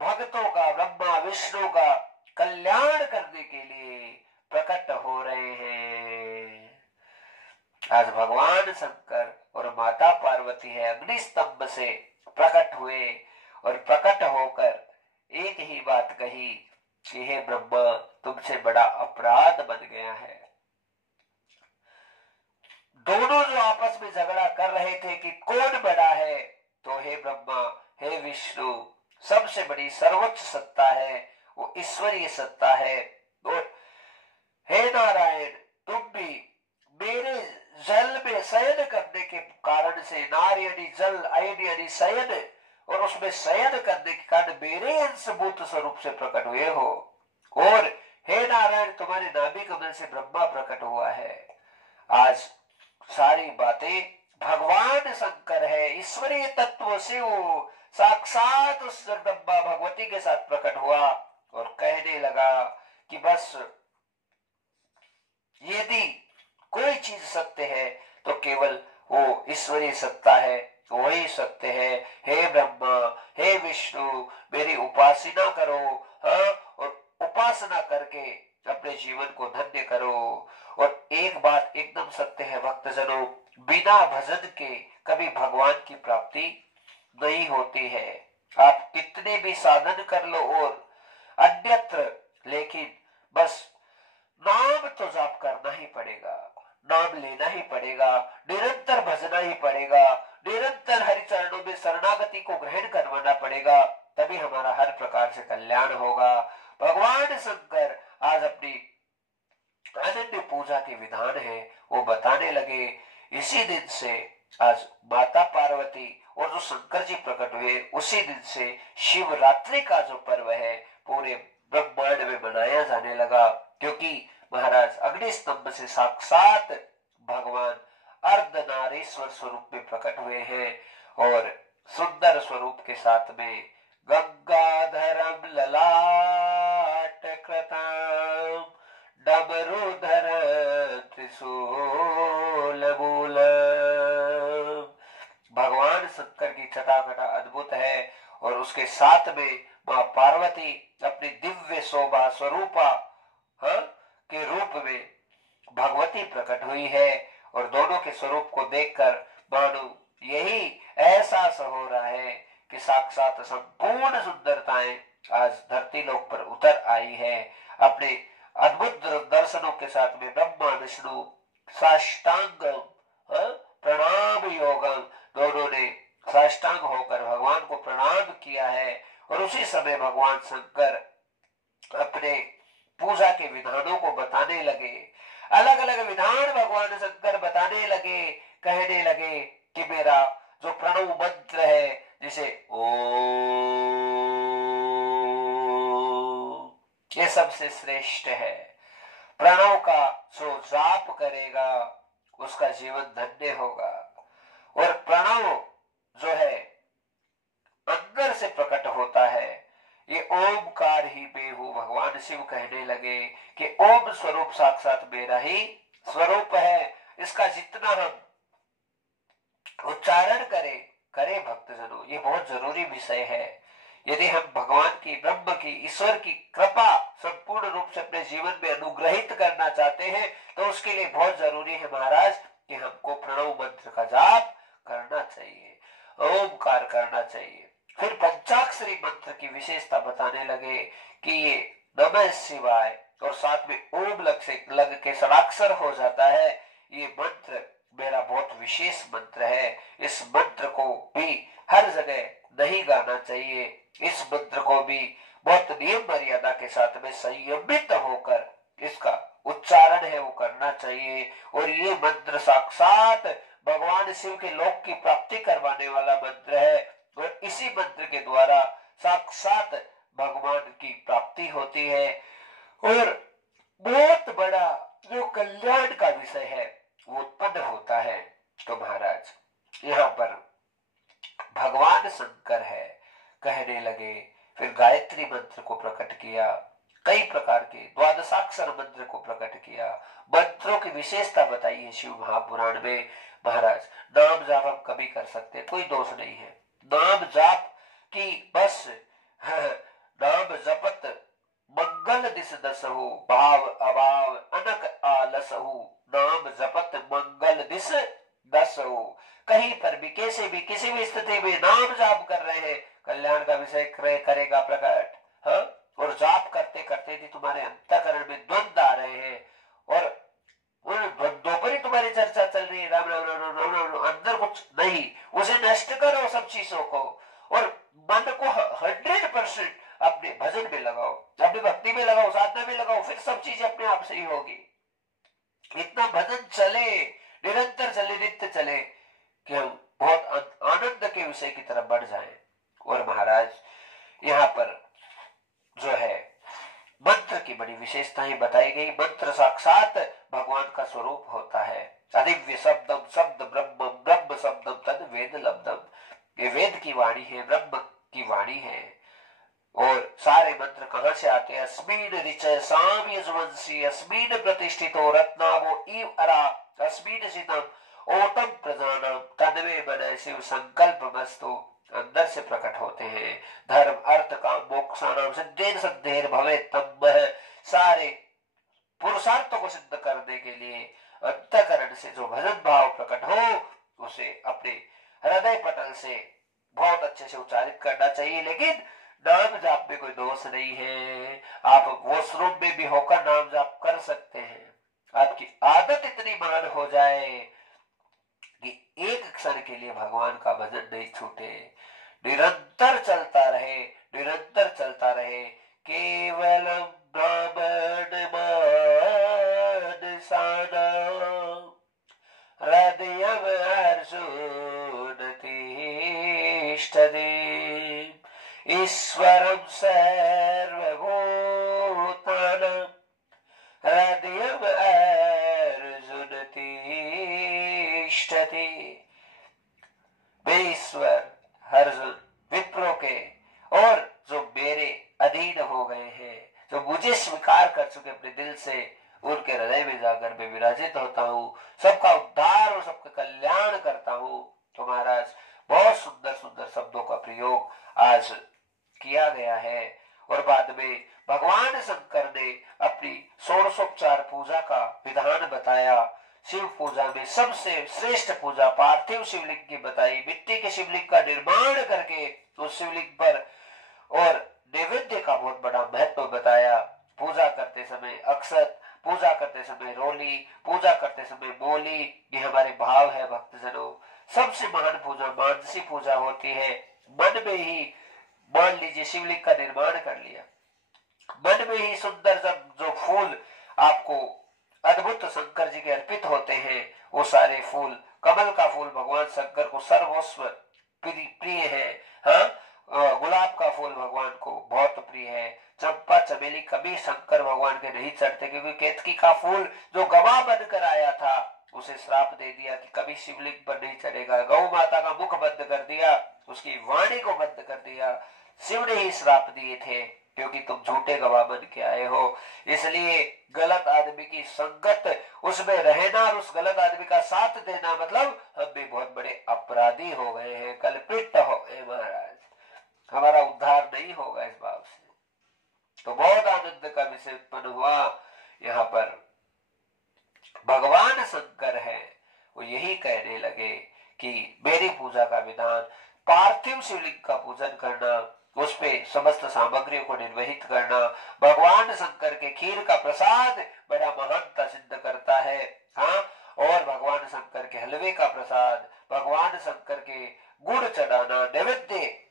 भक्तों का, ब्रह्मा विष्णु का कल्याण करने के लिए प्रकट हो रहे हैं। आज भगवान शंकर और माता पार्वती है अग्नि स्तंभ से प्रकट हुए और प्रकट होकर एक ही बात कही कि हे ब्रह्मा, तुमसे बड़ा अपराध बन गया है। दोनों जो आपस में झगड़ा कर रहे थे कि कौन बड़ा है, तो हे ब्रह्मा, हे विष्णु, सबसे बड़ी सर्वोच्च सत्ता है वो ईश्वरीय सत्ता है। और हे नारायण, तुम भी मेरे जल में शयन करने के कारण से, नार यानी जल, आयन यानी शयन, और उसमें शयन करने के कारण मेरे अंशभूत स्वरूप से प्रकट हुए हो। और हे नारायण, तुम्हारे नाभि कमल से ब्रह्मा प्रकट हुआ है। आज सारी बातें भगवान शंकर है, ईश्वरीय तत्व शिव साक्षात उस जगदम्बा भगवती के साथ प्रकट हुआ और कहने लगा कि बस यदि कोई चीज सत्य है तो केवल वो ईश्वरीय सत्ता है, वही सत्य है। हे ब्रह्मा, हे विष्णु, मेरी उपासना करो, हाँ, और उपासना करके अपने जीवन को धन्य करो। और एक बात एकदम सत्य है भक्तजनों, बिना भजन के कभी भगवान की प्राप्ति नहीं होती है। आप कितने भी साधन कर लो और अन्यत्र, लेकिन बस नाम तो जाप करना ही पड़ेगा, नाम लेना ही पड़ेगा, निरंतर भजना ही पड़ेगा, निरंतर हरि चरणों में शरणागति को ग्रहण करवाना पड़ेगा, तभी हमारा हर प्रकार से कल्याण होगा। भगवान शंकर आज अपनी अनन्य पूजा के विधान है वो बताने लगे। इसी दिन से आज माता पार्वती और जो शंकर जी प्रकट हुए, उसी दिन से शिवरात्रि का जो पर्व है पूरे ब्रह्मांड में मनाया जाने लगा, क्योंकि महाराज अग्नि स्तंभ से साक्षात भगवान अर्धनारीश्वर स्वरूप में प्रकट हुए हैं और सुंदर स्वरूप के साथ में गंगाधरम ललाट कृतम डमरुधर त्रिशूल मूलम। भगवान शंकर की छटाकटा अद्भुत है और उसके साथ में मां पार्वती अपनी दिव्य शोभा स्वरूपा, हाँ, के रूप में भगवती प्रकट हुई है। और दोनों के स्वरूप को देखकर मानो यही एहसास हो रहा है कि साक्षात संपूर्ण सुंदरताएं आज धरती लोक पर उतर आई है। अपने अद्भुत दर्शनों के साथ में ब्रह्मा विष्णु साष्टांगम, प्रणाम योगम, दोनों ने साष्टांग होकर भगवान को प्रणाम किया है। और उसी समय भगवान शंकर अपने पूजा के विधानों को बताने लगे, अलग अलग विधान भगवान शंकर बताने लगे, कहने लगे कि मेरा जो प्रणव मंत्र है, जिसे ओम, ये सबसे श्रेष्ठ है। प्रणव का जो जाप करेगा उसका जीवन धन्य होगा। और प्रणव जो है अंदर से प्रकट होता है, ये ओमकार ही मैं हूं। भगवान शिव कहने लगे कि ओम स्वरूप साक्षात मेरा ही स्वरूप है। इसका जितना हम उच्चारण करें भक्तजनों, ये बहुत जरूरी विषय है। यदि हम भगवान की, ब्रह्म की, ईश्वर की कृपा संपूर्ण रूप से अपने जीवन में अनुग्रहित करना चाहते हैं तो उसके लिए बहुत जरूरी है महाराज कि हमको प्रणव मंत्र का जाप करना चाहिए, ओमकार करना चाहिए। फिर पंचाक्षरी मंत्र की विशेषता बताने लगे कि ये नमः शिवाय और साथ में ओम लग के षडाक्षर हो जाता है। ये मंत्र मेरा बहुत विशेष मंत्र है। इस मंत्र को भी हर जगह नहीं गाना चाहिए। इस मंत्र को भी बहुत नियम मर्यादा के साथ में संयमित होकर इसका उच्चारण है वो करना चाहिए। और ये मंत्र साक्षात भगवान शिव के लोक की प्राप्ति करवाने वाला मंत्र है और इसी मंत्र के द्वारा साक्षात भगवान की प्राप्ति होती है। और बहुत बड़ा जो कल्याण का विषय है वो उत्पन्न होता है। तो महाराज यहाँ पर भगवान शंकर है कहने लगे। फिर गायत्री मंत्र को प्रकट किया, कई प्रकार के द्वादशाक्षर मंत्र को प्रकट किया, मंत्रों की विशेषता बताई है शिव महापुराण में। महाराज नाम जाप हम कभी कर सकते, कोई दोष नहीं है। नाम जाप की बस नाम जपत मंगल दिस दसहु, भाव अभाव अनक आलसहु, नाम जपत मंगल दिस दसहु। कहीं पर भी कैसे भी किसी भी स्थिति में नाम जाप कर रहे हैं, कल्याण का विषय करेगा प्रकट। हाँ, और जाप करते करते भी तुम्हारे अंतःकरण में द्वंद्व आ रहे हैं और उन द्वंद्वों पर ही तुम्हारी चर्चा चल रही है, राम राम राम राम राम राम, अंदर कुछ नहीं, उसे नष्ट करो सब चीजों को और मन को 100% अपने भजन में लगाओ, अपनी भक्ति में लगाओ, साधना में लगाओ, फिर सब चीजें अपने आप से ही होगी। इतना भजन चले, निरंतर चले, नित्य चले कि हम बहुत आनंद के विषय की तरफ बढ़ जाएं। और महाराज यहाँ पर जो है मंत्र की बड़ी विशेषता ही बताई गई। मंत्र साक्षात भगवान का स्वरूप होता है। अधिव्य शब्दम शब्द ब्रह्म, ब्रह्म शब्दम तद वेद लब्धम। ये वेद की वाणी है, ब्रह्म की वाणी है। और सारे मंत्र कहां से आते हैं? अस्मीन ऋचय साम यजवंशी, अस्मीन प्रतिष्ठितो रत्नावो इव अरा, अस्मीन सितम ओतम प्रजानम तन्मे मनय शिव संकल्प मस्तु। अंदर से प्रकट होते हैं। धर्म अर्थ काम मोक्षाणाम सिद्धेर सिद्धेर भवे तम। सारे पुरुषार्थों को सिद्ध करने के लिए अंतःकरण से जो भजन भाव प्रकट हो उसे अपने हृदय पटल से बहुत अच्छे से उच्चारित करना चाहिए। लेकिन नाम जाप में कोई दोष नहीं है। आप वॉशरूम में भी होकर नाम जाप कर सकते हैं। आपकी आदत इतनी महान हो जाए कि एक क्षण के लिए भगवान का भजन नहीं छूटे, निरंतर चलता रहे, निरंतर चलता रहे। केवलम ब्राह्मण मानसाना हृदयम अर्जुन तिष्ठति, ईश्वरम सर्वभूतानां हृदयम अर्जुन तिष्ठति। मैं ईश्वर अर्जुन विप्रो के और जो मेरे अधीन हो गए हैं, जो मुझे स्वीकार कर चुके अपने दिल से, उनके हृदय में जाकर मैं विराजित होता हूँ, सबका उद्धार और सबका कल्याण करता हूँ। तो महाराज बहुत सुंदर सुंदर शब्दों का प्रयोग आज किया गया है। और बाद में भगवान शंकर ने अपनी षोडशोपचार पूजा का विधान बताया। शिव पूजा में सबसे श्रेष्ठ पूजा पार्थिव शिवलिंग की बताई। मिट्टी के शिवलिंग का निर्माण करके उस शिवलिंग पर और नैवेद्य का बहुत बड़ा महत्व बताया। पूजा करते समय अक्षत, पूजा करते समय रोली, पूजा करते समय मोली, ये हमारे भाव है भक्तजनों। सबसे महान पूजा मानसी पूजा होती है। मन में ही मान लीजिए शिवलिंग का निर्माण कर लिया, मन में ही सुंदर जो फूल आपको अद्भुत शंकर जी के अर्पित होते हैं, वो सारे फूल, कमल का फूल भगवान शंकर को सर्वस्व प्रिय है। हाँ, गुलाब का फूल भगवान को बहुत प्रिय है। चंपा चमेली कभी शंकर भगवान के नहीं चढ़ते, क्योंकि केतकी का फूल जो गवाह बनकर आया था उसे श्राप दे दिया कि कभी शिवलिंग पर नहीं चढ़ेगा। गौ माता का मुख बंद कर दिया, उसकी वाणी को बंद कर दिया। शिव ने ही श्राप दिए थे, क्योंकि तुम झूठे गवाह बन के आए हो। इसलिए गलत आदमी की संगत उसमें रहना और उस गलत आदमी का साथ देना मतलब हम भी बहुत बड़े अपराधी हो गए हैं, कल्पित हो गए महाराज। हमारा उद्धार नहीं होगा इस बात से। तो बहुत आनंद का विषय उत्पन्न हुआ। यहाँ पर भगवान शंकर है, वो यही कहने लगे कि मेरी पूजा का विधान पार्थिव शिवलिंग का पूजन करना, उस पे समस्त सामग्रियों को निर्वहित करना, भगवान शंकर के खीर का प्रसाद बड़ा महानता सिद्ध करता है। हाँ, और भगवान शंकर के हलवे का प्रसाद, भगवान शंकर के गुड़ चढ़ाना, नैवेद्य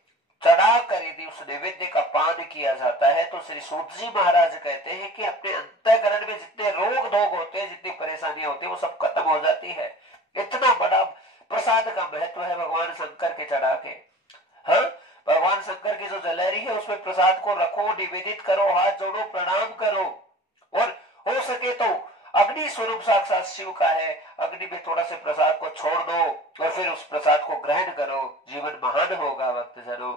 चढ़ाकर यदि उस नैवेद्य का पान किया जाता है तो श्री सूत जी महाराज कहते हैं कि अपने अंतःकरण में जितने रोग धोग होते हैं, जितनी परेशानियां होती है, वो सब खत्म हो जाती है। इतना बड़ा प्रसाद का महत्व है भगवान शंकर के चढ़ा के। हाँ, भगवान शंकर की जो जलेरी है उसमें प्रसाद को रखो, निवेदित करो, हाथ जोड़ो, प्रणाम करो। और हो सके तो अग्नि स्वरूप साक्षात शिव का है, अग्नि में थोड़ा से प्रसाद को छोड़ दो और फिर उस प्रसाद को ग्रहण करो, जीवन महान होगा भक्तजनों।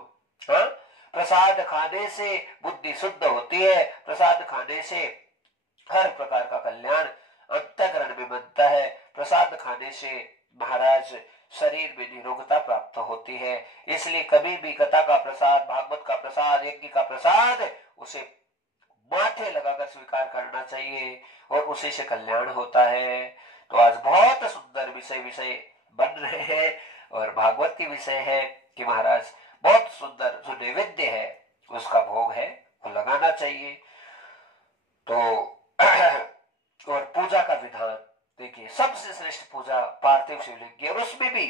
हाँ, प्रसाद खाने से बुद्धि शुद्ध होती है, प्रसाद खाने से हर प्रकार का कल्याण अंतःकरण में बनता है। प्रसाद खाने से महाराज शरीर में निरोगता प्राप्त होती है। इसलिए कभी भी कथा का प्रसाद, भागवत का प्रसाद, यज्ञ का प्रसाद उसे माथे लगाकर स्वीकार करना चाहिए और उसी से कल्याण होता है। तो आज बहुत सुंदर विषय बन रहे हैं और भागवत की विषय है कि महाराज बहुत सुंदर जो नैवेद्य है उसका भोग है वो लगाना चाहिए। तो और पूजा का विधान देखिए, सबसे श्रेष्ठ पूजा पार्थिव शिवलिंग की, और उसमें भी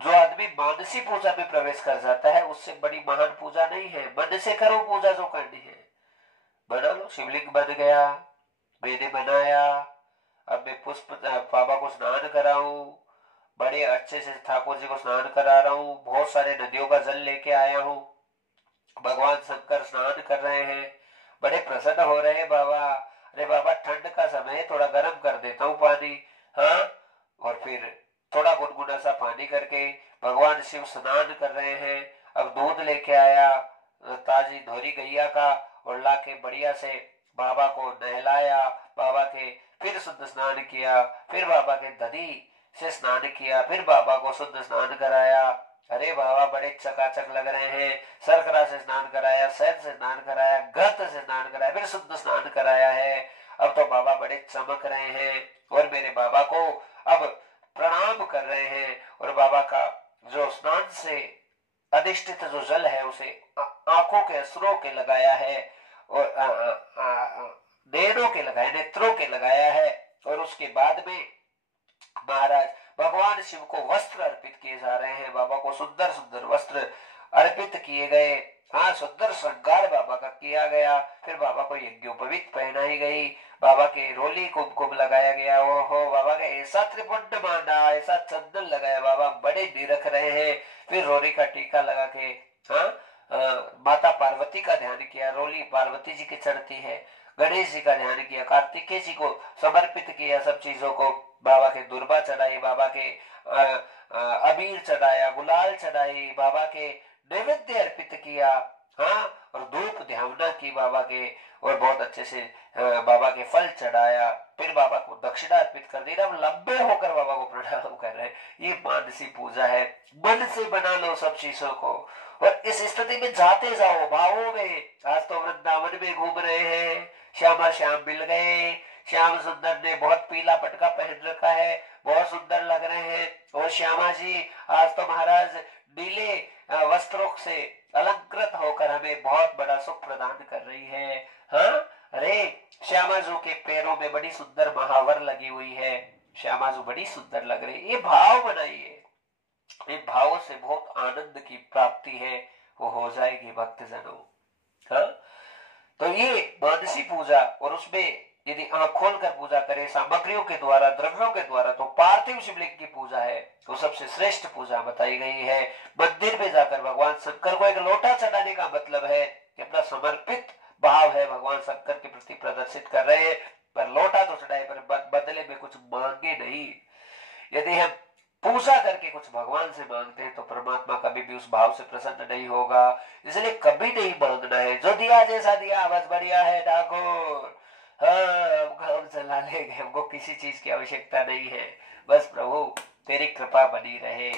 जो आदमी आदमी मानसी पूजा में प्रवेश कर जाता है, उससे बड़ी महान पूजा नहीं है। मन से करो पूजा जो करनी है, बना लो। शिवलिंग बन गया, मैंने बनाया, अब मैं पुष्प बाबा को स्नान कराऊं, बड़े अच्छे से ठाकुर जी को स्नान करा रहा हूँ, बहुत सारे नदियों का जल लेके आया हूँ, भगवान शंकर स्नान कर रहे हैं, बड़े प्रसन्न हो रहे हैं बाबा। अरे बाबा ठंड का समय है, थोड़ा गर्म कर देता हूँ पानी, हाँ। और फिर थोड़ा गुनगुना सा पानी करके भगवान शिव स्नान कर रहे हैं। अब दूध लेके आया ताजी धोरी गैया का, और लाके बढ़िया से बाबा को नहलाया, बाबा के फिर शुद्ध स्नान किया, फिर बाबा के दधी से स्नान किया, फिर बाबा को शुद्ध स्नान कराया। अरे बाबा बड़े चकाचक लग रहे हैं। सरकरा से स्नान कराया, शहद से स्नान कराया, घृत से स्नान कराया, फिर शुद्ध स्नान कराया है। अब तो बाबा बड़े चमक रहे हैं और मेरे बाबा को अब प्रणाम कर रहे हैं। और बाबा का जो स्नान से अधिष्ठित जो जल है उसे आंखों के असुरों के लगाया है, और नैनों के लगाया, नेत्रों के लगाया है। और उसके बाद में महाराज भगवान शिव को वस्त्र अर्पित किए जा रहे हैं। बाबा को सुंदर सुंदर वस्त्र अर्पित किए गए, हाँ, सुंदर श्रृंगार बाबा का किया गया। फिर बाबा को यज्ञोपवीत पहनाई गई, बाबा के रोली कुमकुम लगाया गया। ओहो, बाबा का ऐसा त्रिपुंड मांडा, ऐसा चंदन लगाया, बाबा बड़े निरख रहे हैं। फिर रोली का टीका लगा के, हाँ, माता पार्वती का ध्यान किया, रोली पार्वती जी की चढ़ती है। गणेश जी का ध्यान किया, कार्तिकेय जी को समर्पित किया सब चीजों को। बाबा के दुर्बा चढ़ाई, बाबा के अबीर चढ़ाया, गुलाल चढ़ाई, बाबा के नैवेद्य अर्पित किया, हाँ, और धूप ध्यावना की बाबा के, और बहुत अच्छे से बाबा के फल चढ़ाया। फिर बाबा को दक्षिणा अर्पित कर दी। अब लंबे होकर बाबा को प्रणाम कर रहे हैं। ये मानसी पूजा है। मन से बना लो सब चीजों को, और इस स्थिति में जाते जाओ भावों में। आज तो वृंदावन में घूम रहे हैं, श्यामा श्याम मिल गए, श्याम सुंदर ने बहुत पीला पटका पहन रखा है, बहुत सुंदर लग रहे हैं। और श्यामा जी आज तो महाराज नीले वस्त्रों से अलंकृत होकर हमें बहुत बड़ा सुख प्रदान कर रही है, हाँ। अरे श्यामा जी के पैरों में बड़ी सुंदर महावर लगी हुई है, श्यामा जी बड़ी सुंदर लग रही है। ये भाव बनाइए, इन भावों से बहुत आनंद की प्राप्ति है, वो हो जाएगी भक्तजनों, हाँ। तो ये मानसी पूजा, और उसमें यदि आंख खोलकर पूजा करें सामग्रियों के द्वारा, द्रव्यों के द्वारा, तो पार्थिव शिवलिंग की पूजा है, तो सबसे श्रेष्ठ पूजा बताई गई है। मंदिर में जाकर भगवान शंकर को एक लोटा चढ़ाने का मतलब है कि अपना समर्पित भाव है भगवान शंकर के प्रति प्रदर्शित कर रहे हैं। पर लोटा तो चढ़ाए, पर बदले में कुछ मांगे नहीं। यदि हम पूजा करके कुछ भगवान से मांगते हैं तो परमात्मा कभी भी उस भाव से प्रसन्न नहीं होगा। इसलिए कभी नहीं मांगना है, जो दिया जैसा दिया बस बढ़िया है ठाकुर, हाँ, हम चला लेंगे, हमको किसी चीज की आवश्यकता नहीं है। बस प्रभु तेरी कृपा बनी रहे,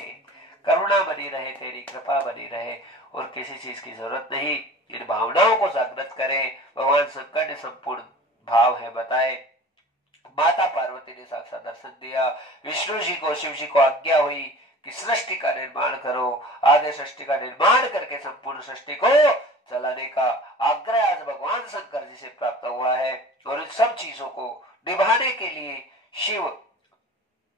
करुणा बनी रहे, तेरी कृपा बनी रहे, और किसी चीज की जरूरत नहीं। इन भावनाओं को जागृत करें। भगवान शंकर ने संपूर्ण भाव है बताए। माता पार्वती ने साक्षात दर्शन दिया। विष्णु जी को, शिव जी को आज्ञा हुई कि सृष्टि का निर्माण करो। आगे सृष्टि का निर्माण करके संपूर्ण सृष्टि को चलाने का आग्रह आज भगवान शंकर जी से प्राप्त हुआ है। और इन सब चीजों को निभाने के लिए, शिव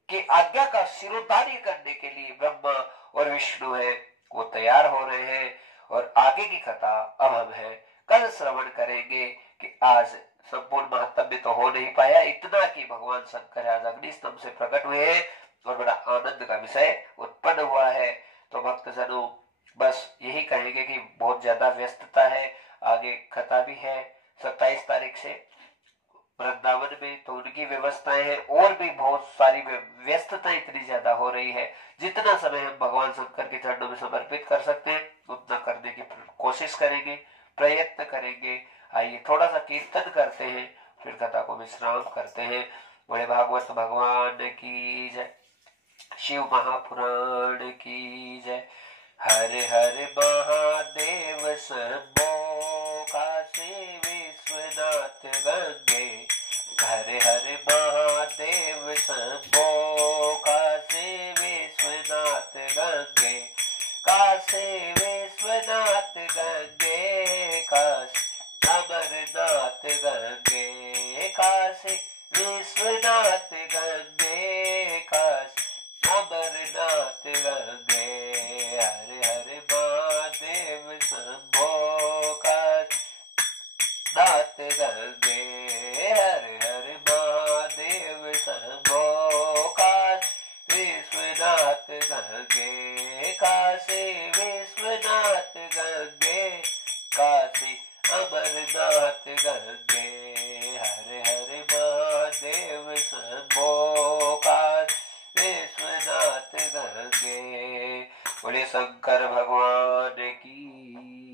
की आज्ञा का सिरोधार्य करने के लिए ब्रह्मा और विष्णु है, वो तैयार हो रहे हैं। और आगे की कथा अब हम है कल श्रवण करेंगे कि आज संपूर्ण महात्म्य तो हो नहीं पाया, इतना कि भगवान शंकर आज अग्नि स्तंभ से प्रकट हुए हैं और बड़ा आनंद का विषय उत्पन्न हुआ है। तो भक्तजनों बस यही कहेंगे कि बहुत ज्यादा व्यस्तता है, आगे कथा भी है 27 तारीख से वृंदावन में, तो उनकी व्यवस्थाएं हैं, और भी बहुत सारी व्यस्तता इतनी ज्यादा हो रही है। जितना समय हम भगवान शंकर के चरणों में समर्पित कर सकते हैं उतना करने की कोशिश करेंगे, प्रयत्न करेंगे। आइए थोड़ा सा कीर्तन करते हैं, फिर कथा को विश्राम करते हैं। बड़े भागवत भगवान की जय, शिव महापुराण की जय। हर हर महादेव शंभो, काशी विश्वनाथ गंगे। हर हर महादेव शंभो, काशी विश्वनाथ गंगे। काशी विश्वनाथ गंगे, काशी अमरनाथ गंगे। काशी विश्वनाथ गंगे, काशी अमरनाथ गंगे। विश्वनाथ गंगे, हर हर महादेव शंभो, काशी विश्वनाथ गंगे, काशी विश्वनाथ गंगे, काशी अमरनाथ गंगे, हर हर महादेव शंभो, काशी विश्वनाथ गंगे। बोले शंकर भगवान की।